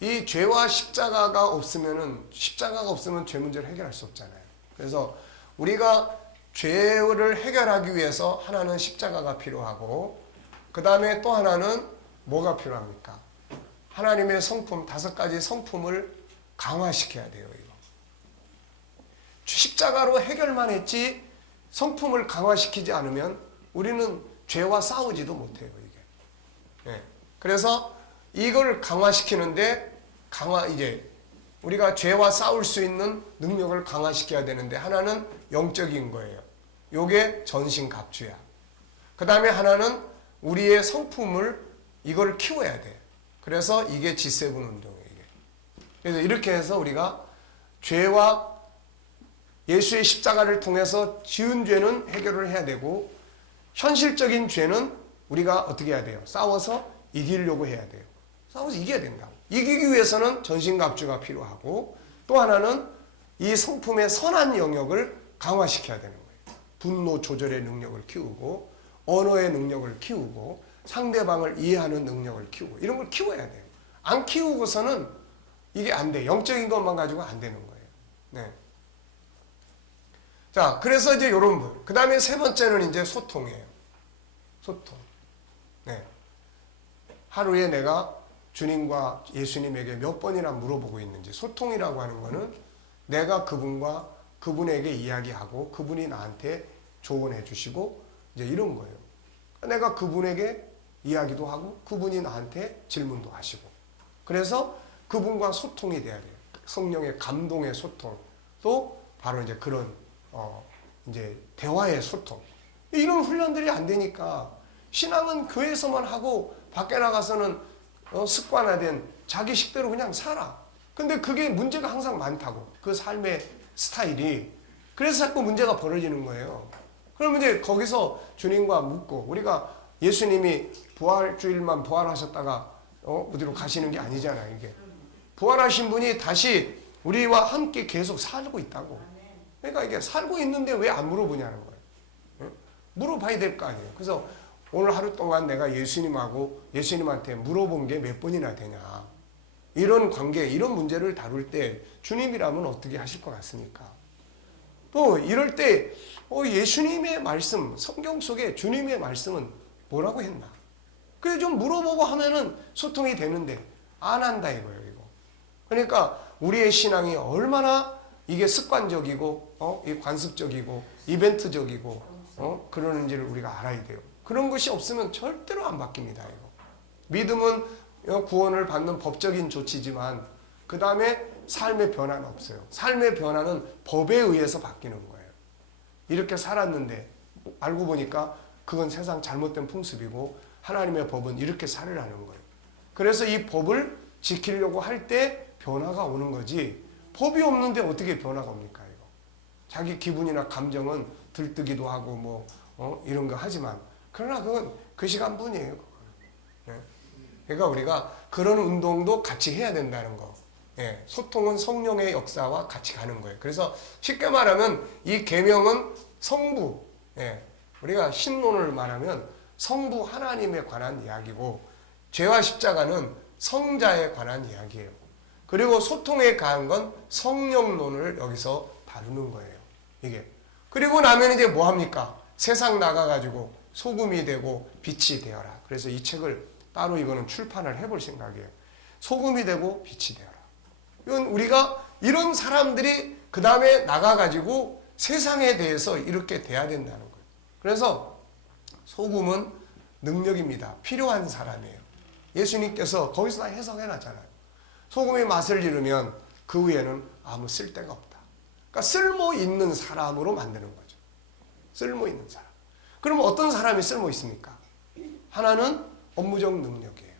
이 죄와 십자가가 없으면 죄 문제를 해결할 수 없잖아요. 그래서 우리가 죄를 해결하기 위해서 하나는 십자가가 필요하고, 그 다음에 또 하나는 뭐가 필요합니까? 하나님의 성품, 5가지 성품을 강화시켜야 돼요. 이거. 십자가로 해결만 했지 성품을 강화시키지 않으면 우리는 죄와 싸우지도 못해요. 이게. 네. 그래서 이걸 강화시키는데 이제 우리가 죄와 싸울 수 있는 능력을 강화시켜야 되는데, 하나는 영적인 거예요. 요게 전신갑주야. 그 다음에 하나는 우리의 성품을 이걸 키워야 돼. 그래서 이게 G7 운동이에요. 이게. 그래서 이렇게 해서 우리가 죄와 예수의 십자가를 통해서 지은 죄는 해결을 해야 되고, 현실적인 죄는 우리가 어떻게 해야 돼요? 싸워서 이기려고 해야 돼요. 싸워서 이겨야 된다고. 이기기 위해서는 전신갑주가 필요하고, 또 하나는 이 성품의 선한 영역을 강화시켜야 되는 거예요. 분노 조절의 능력을 키우고, 언어의 능력을 키우고, 상대방을 이해하는 능력을 키우고, 이런 걸 키워야 돼요. 안 키우고서는 이게 안 돼. 영적인 것만 가지고 안 되는 거예요. 네. 자, 그래서 이제 요런 분. 그 다음에 세 번째는 이제 소통이에요. 소통. 네. 하루에 내가 주님과 예수님에게 몇 번이나 물어보고 있는지. 소통이라고 하는 거는 내가 그분과 그분에게 이야기하고, 그분이 나한테 조언해 주시고, 이제 이런 거예요. 내가 그분에게 이야기도 하고, 그분이 나한테 질문도 하시고. 그래서 그분과 소통이 돼야 돼요. 성령의 감동의 소통. 또 바로 이제 그런 이제 대화의 소통. 이런 훈련들이 안 되니까 신앙은 교회에서만 하고 밖에 나가서는 습관화된 자기 식대로 그냥 살아. 근데 그게 문제가 항상 많다고. 그 삶의 스타일이. 그래서 자꾸 문제가 벌어지는 거예요. 그러면 이제 거기서 주님과 묻고, 우리가 예수님이 부활주일만 부활하셨다가 어디로 가시는 게 아니잖아요. 이게 부활하신 분이 다시 우리와 함께 계속 살고 있다고. 그러니까 이게 살고 있는데 왜 안 물어보냐는 거예요. 물어봐야 될 거 아니에요. 그래서 오늘 하루 동안 내가 예수님한테 물어본 게 몇 번이나 되냐. 이런 관계, 이런 문제를 다룰 때 주님이라면 어떻게 하실 것 같습니까? 또 이럴 때 예수님의 말씀, 성경 속에 주님의 말씀은 뭐라고 했나? 그래 좀 물어보고 하면은 소통이 되는데 안 한다 이거예요. 이거. 그러니까 우리의 신앙이 얼마나 이게 습관적이고 이 관습적이고 이벤트적이고 그러는지를 우리가 알아야 돼요. 그런 것이 없으면 절대로 안 바뀝니다. 이거. 믿음은 구원을 받는 법적인 조치지만 그 다음에 삶의 변화는 없어요. 삶의 변화는 법에 의해서 바뀌는 거예요. 이렇게 살았는데 알고 보니까 그건 세상 잘못된 풍습이고 하나님의 법은 이렇게 살으라는 거예요. 그래서 이 법을 지키려고 할 때 변화가 오는 거지, 법이 없는데 어떻게 변화가 옵니까? 이거. 자기 기분이나 감정은 들뜨기도 하고 이런 거 하지만, 그러나 그건 그 시간뿐이에요. 네. 그러니까 우리가 그런 운동도 같이 해야 된다는 거. 예, 소통은 성령의 역사와 같이 가는 거예요. 그래서 쉽게 말하면 이 계명은 성부, 우리가 신론을 말하면 성부 하나님에 관한 이야기고, 죄와 십자가는 성자에 관한 이야기예요. 그리고 소통에 가한 건 성령론을 여기서 다루는 거예요. 이게. 그리고 나면 이제 뭐 합니까? 세상 나가가지고 소금이 되고 빛이 되어라. 그래서 이 책을 따로 이거는 출판을 해볼 생각이에요. 소금이 되고 빛이 되어라. 이건 우리가 이런 사람들이 그 다음에 나가가지고 세상에 대해서 이렇게 돼야 된다는 거예요. 그래서 소금은 능력입니다. 필요한 사람이에요. 예수님께서 거기서 다 해석해놨잖아요. 소금이 맛을 잃으면 그 위에는 아무 쓸데가 없다. 그러니까 쓸모 있는 사람으로 만드는 거죠. 쓸모 있는 사람. 그러면 어떤 사람이 쓸모 있습니까? 하나는 업무적 능력이에요.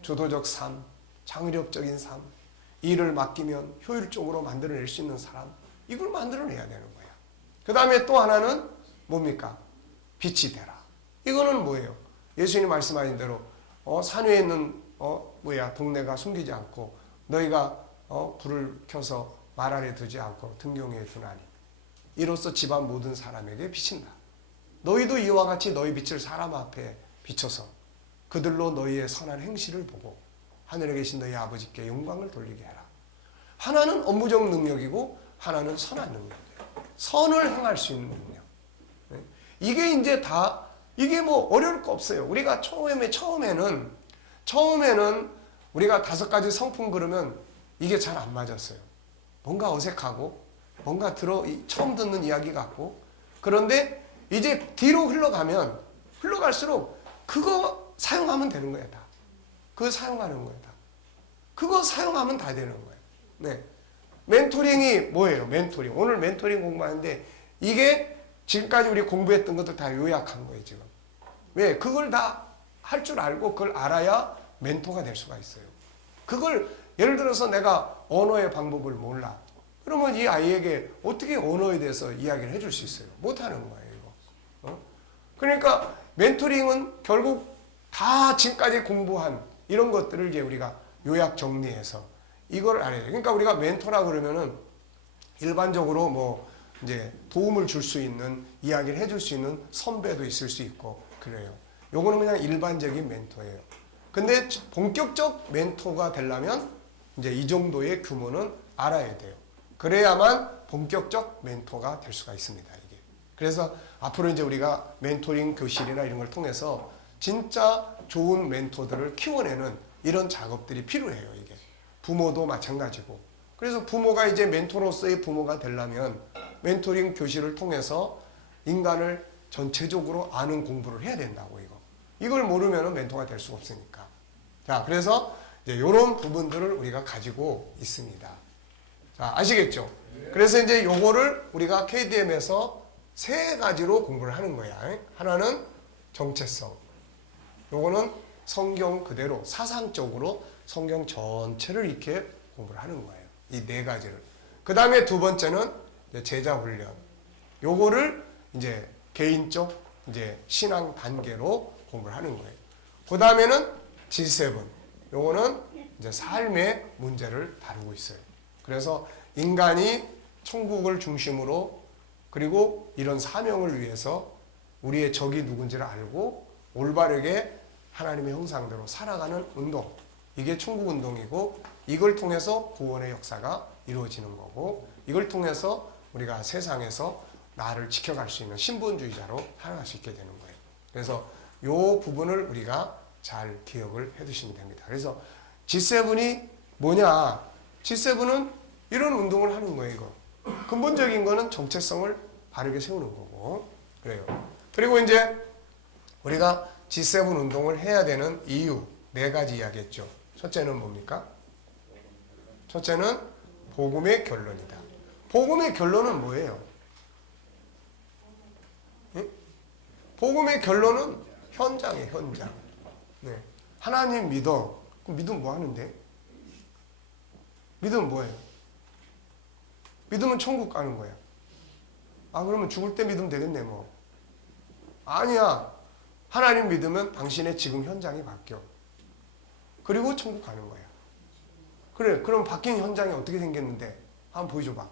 주도적 삶, 창의력적인 삶, 일을 맡기면 효율적으로 만들어낼 수 있는 사람, 이걸 만들어내야 되는 거예요. 그 다음에 또 하나는 뭡니까? 빛이 되라. 이거는 뭐예요? 예수님 말씀하신 대로 산 위에 있는 동네가 숨기지 않고 너희가 불을 켜서 말 아래 두지 않고 등경에 두나니 이로써 집안 모든 사람에게 비친다. 너희도 이와 같이 너희 빛을 사람 앞에 비춰서 그들로 너희의 선한 행실을 보고 하늘에 계신 너희 아버지께 영광을 돌리게 해라. 하나는 업무적 능력이고 하나는 선한 능력이에요. 선을 행할 수 있는 능력. 이게 이제 다 이게 뭐 어려울 거 없어요. 우리가 처음에는 우리가 5가지 성품 그러면 이게 잘 안 맞았어요. 뭔가 어색하고 뭔가 처음 듣는 이야기 같고, 그런데 이제 뒤로 흘러갈수록 그거 사용하면 되는 거야 다. 그거 사용하는 거야 다. 그거 사용하면 다 되는 거예요. 네. 멘토링이 뭐예요? 멘토링. 오늘 멘토링 공부하는데 이게 지금까지 우리 공부했던 것들 다 요약한 거예요 지금. 왜? 그걸 다 할 줄 알고 그걸 알아야 멘토가 될 수가 있어요. 그걸 예를 들어서 내가 언어의 방법을 몰라. 그러면 이 아이에게 어떻게 언어에 대해서 이야기를 해줄 수 있어요? 못하는 거예요 이거. 그러니까 멘토링은 결국 다 지금까지 공부한 이런 것들을 이제 우리가 요약 정리해서 이걸 알아야 돼요. 그러니까 우리가 멘토라 그러면은 일반적으로 뭐 이제 도움을 줄 수 있는, 이야기를 해줄 수 있는 선배도 있을 수 있고 그래요. 요거는 그냥 일반적인 멘토예요. 근데 본격적 멘토가 되려면 이제 이 정도의 규모는 알아야 돼요. 그래야만 본격적 멘토가 될 수가 있습니다, 이게. 그래서 앞으로 이제 우리가 멘토링 교실이나 이런 걸 통해서 진짜 좋은 멘토들을 키워내는 이런 작업들이 필요해요, 이게. 부모도 마찬가지고. 그래서 부모가 이제 멘토로서의 부모가 되려면 멘토링 교실을 통해서 인간을 전체적으로 아는 공부를 해야 된다고, 이거. 이걸 모르면 멘토가 될 수가 없으니까. 자, 그래서 이제 이런 부분들을 우리가 가지고 있습니다. 자, 아시겠죠? 그래서 이제 요거를 우리가 KDM에서 3가지로 공부를 하는 거야. 하나는 정체성. 요거는 성경 그대로 사상적으로 성경 전체를 이렇게 공부를 하는 거예요. 이 4가지를. 그 다음에 2번째는 제자 훈련. 요거를 이제 개인적 이제 신앙 단계로 공부를 하는 거예요. 그 다음에는 G7. 요거는 이제 삶의 문제를 다루고 있어요. 그래서 인간이 천국을 중심으로 그리고 이런 사명을 위해서 우리의 적이 누군지를 알고 올바르게 하나님의 형상대로 살아가는 운동. 이게 천국 운동이고 이걸 통해서 구원의 역사가 이루어지는 거고 이걸 통해서 우리가 세상에서 나를 지켜갈 수 있는 신분주의자로 살아갈 수 있게 되는 거예요. 그래서 이 부분을 우리가 잘 기억을 해 두시면 됩니다. 그래서 G7이 뭐냐? G7은 이런 운동을 하는 거예요, 이거. 근본적인 거는 정체성을 바르게 세우는 거고. 그래요. 그리고 이제 우리가 G7 운동을 해야 되는 이유 4가지 이야기했죠. 첫째는 뭡니까? 첫째는 복음의 결론이다. 복음의 결론은 뭐예요? 응? 복음의 결론은 현장이에요, 현장. 네. 하나님 믿어. 그럼 믿으면 뭐 하는데? 믿으면 뭐예요? 믿으면 천국 가는 거야. 아, 그러면 죽을 때 믿으면 되겠네, 뭐. 아니야. 하나님 믿으면 당신의 지금 현장이 바뀌어. 그리고 천국 가는 거야. 그래, 그럼 바뀐 현장이 어떻게 생겼는데? 한번 보여줘봐.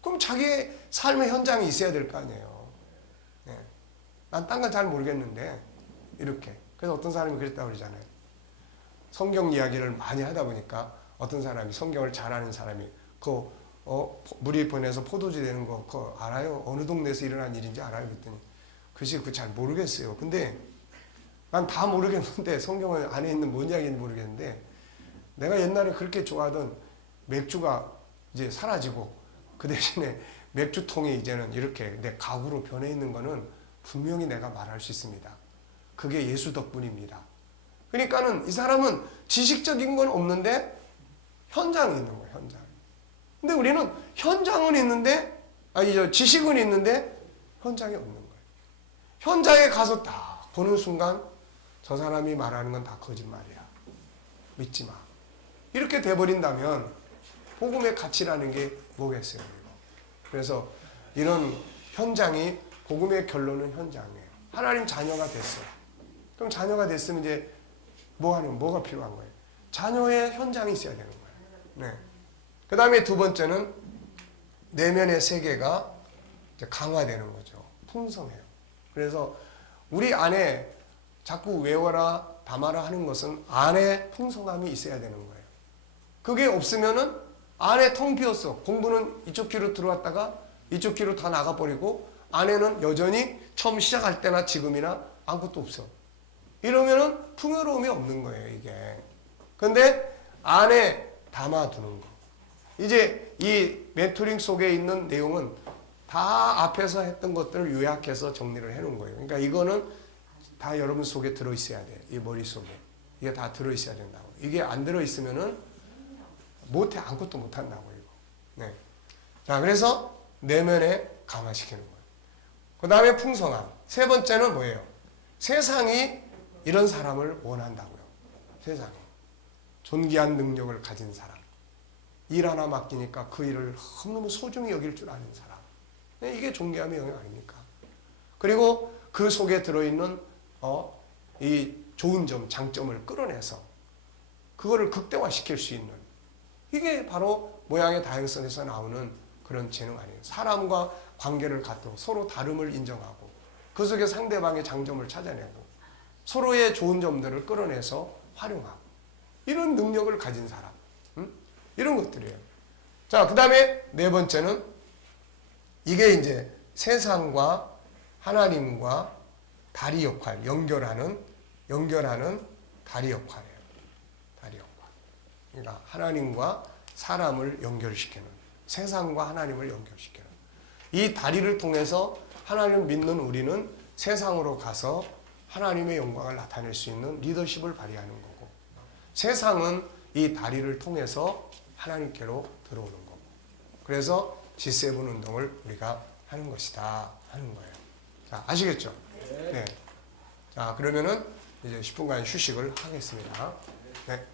그럼 자기의 삶의 현장이 있어야 될 거 아니에요. 네. 난 딴 건 잘 모르겠는데, 이렇게. 그래서 어떤 사람이 그랬다고 그러잖아요. 성경 이야기를 많이 하다 보니까 어떤 사람이 성경을 잘 아는 사람이 물이 번에서 포도주 되는 거 그거 알아요? 어느 동네에서 일어난 일인지 알아요? 그랬더니 글쎄 그거 잘 모르겠어요. 근데 난 다 모르겠는데 성경 안에 있는 뭔 이야기인지 모르겠는데 내가 옛날에 그렇게 좋아하던 맥주가 이제 사라지고 그 대신에 맥주통이 이제는 이렇게 내 가구로 변해 있는 거는 분명히 내가 말할 수 있습니다. 그게 예수 덕분입니다. 그러니까는 이 사람은 지식적인 건 없는데 현장이 있는 거예요, 현장. 근데 우리는 현장은 있는데, 지식은 있는데 현장이 없는 거예요. 현장에 가서 딱 보는 순간 저 사람이 말하는 건 다 거짓말이야. 믿지 마. 이렇게 돼버린다면 복음의 가치라는 게 뭐겠어요? 그래서 이런 현장이 복음의 결론은 현장이에요. 하나님 자녀가 됐어. 그럼 자녀가 됐으면 이제 뭐가 필요한 거예요? 자녀의 현장이 있어야 되는 거예요. 네. 그 다음에 2번째는 내면의 세계가 이제 강화되는 거죠. 풍성해요. 그래서 우리 안에 자꾸 외워라, 담화를 하는 것은 안에 풍성함이 있어야 되는 거예요. 그게 없으면은 안에 텅 비었어. 공부는 이쪽 귀로 들어왔다가 이쪽 귀로 다 나가버리고 안에는 여전히 처음 시작할 때나 지금이나 아무것도 없어. 이러면은 풍요로움이 없는 거예요, 이게. 근데 안에 담아두는 거. 이제 이 멘토링 속에 있는 내용은 다 앞에서 했던 것들을 요약해서 정리를 해놓은 거예요. 그러니까 이거는 다 여러분 속에 들어있어야 돼. 이 머릿속에. 이게 다 들어있어야 된다고. 이게 안 들어있으면은 못해. 아무것도 못한다고, 이거. 네. 자, 그래서 내면에 강화시키는 거예요. 그 다음에 풍성함. 세 번째는 뭐예요? 세상이 이런 사람을 원한다고요. 세상이. 존귀한 능력을 가진 사람. 일 하나 맡기니까 그 일을 너무 소중히 여길 줄 아는 사람. 네, 이게 존귀함의 영역 아닙니까? 그리고 그 속에 들어있는 이 좋은 점, 장점을 끌어내서 그거를 극대화시킬 수 있는 이게 바로 모양의 다양성에서 나오는 그런 재능 아니에요. 사람과 관계를 갖도록 서로 다름을 인정하고 그 속에 상대방의 장점을 찾아내고 서로의 좋은 점들을 끌어내서 활용하고 이런 능력을 가진 사람. 이런 것들이에요. 자, 그 다음에 네 번째는 이게 이제 세상과 하나님과 다리 역할, 연결하는 다리 역할이에요. 다리 역할. 그러니까 하나님과 사람을 연결시키는, 세상과 하나님을 연결시키는. 이 다리를 통해서 하나님을 믿는 우리는 세상으로 가서 하나님의 영광을 나타낼 수 있는 리더십을 발휘하는 거고, 세상은 이 다리를 통해서 하나님께로 들어오는 거고. 그래서 G7 운동을 우리가 하는 것이다 하는 거예요. 자, 아시겠죠? 네. 자, 그러면은 이제 10분간 휴식을 하겠습니다. 네.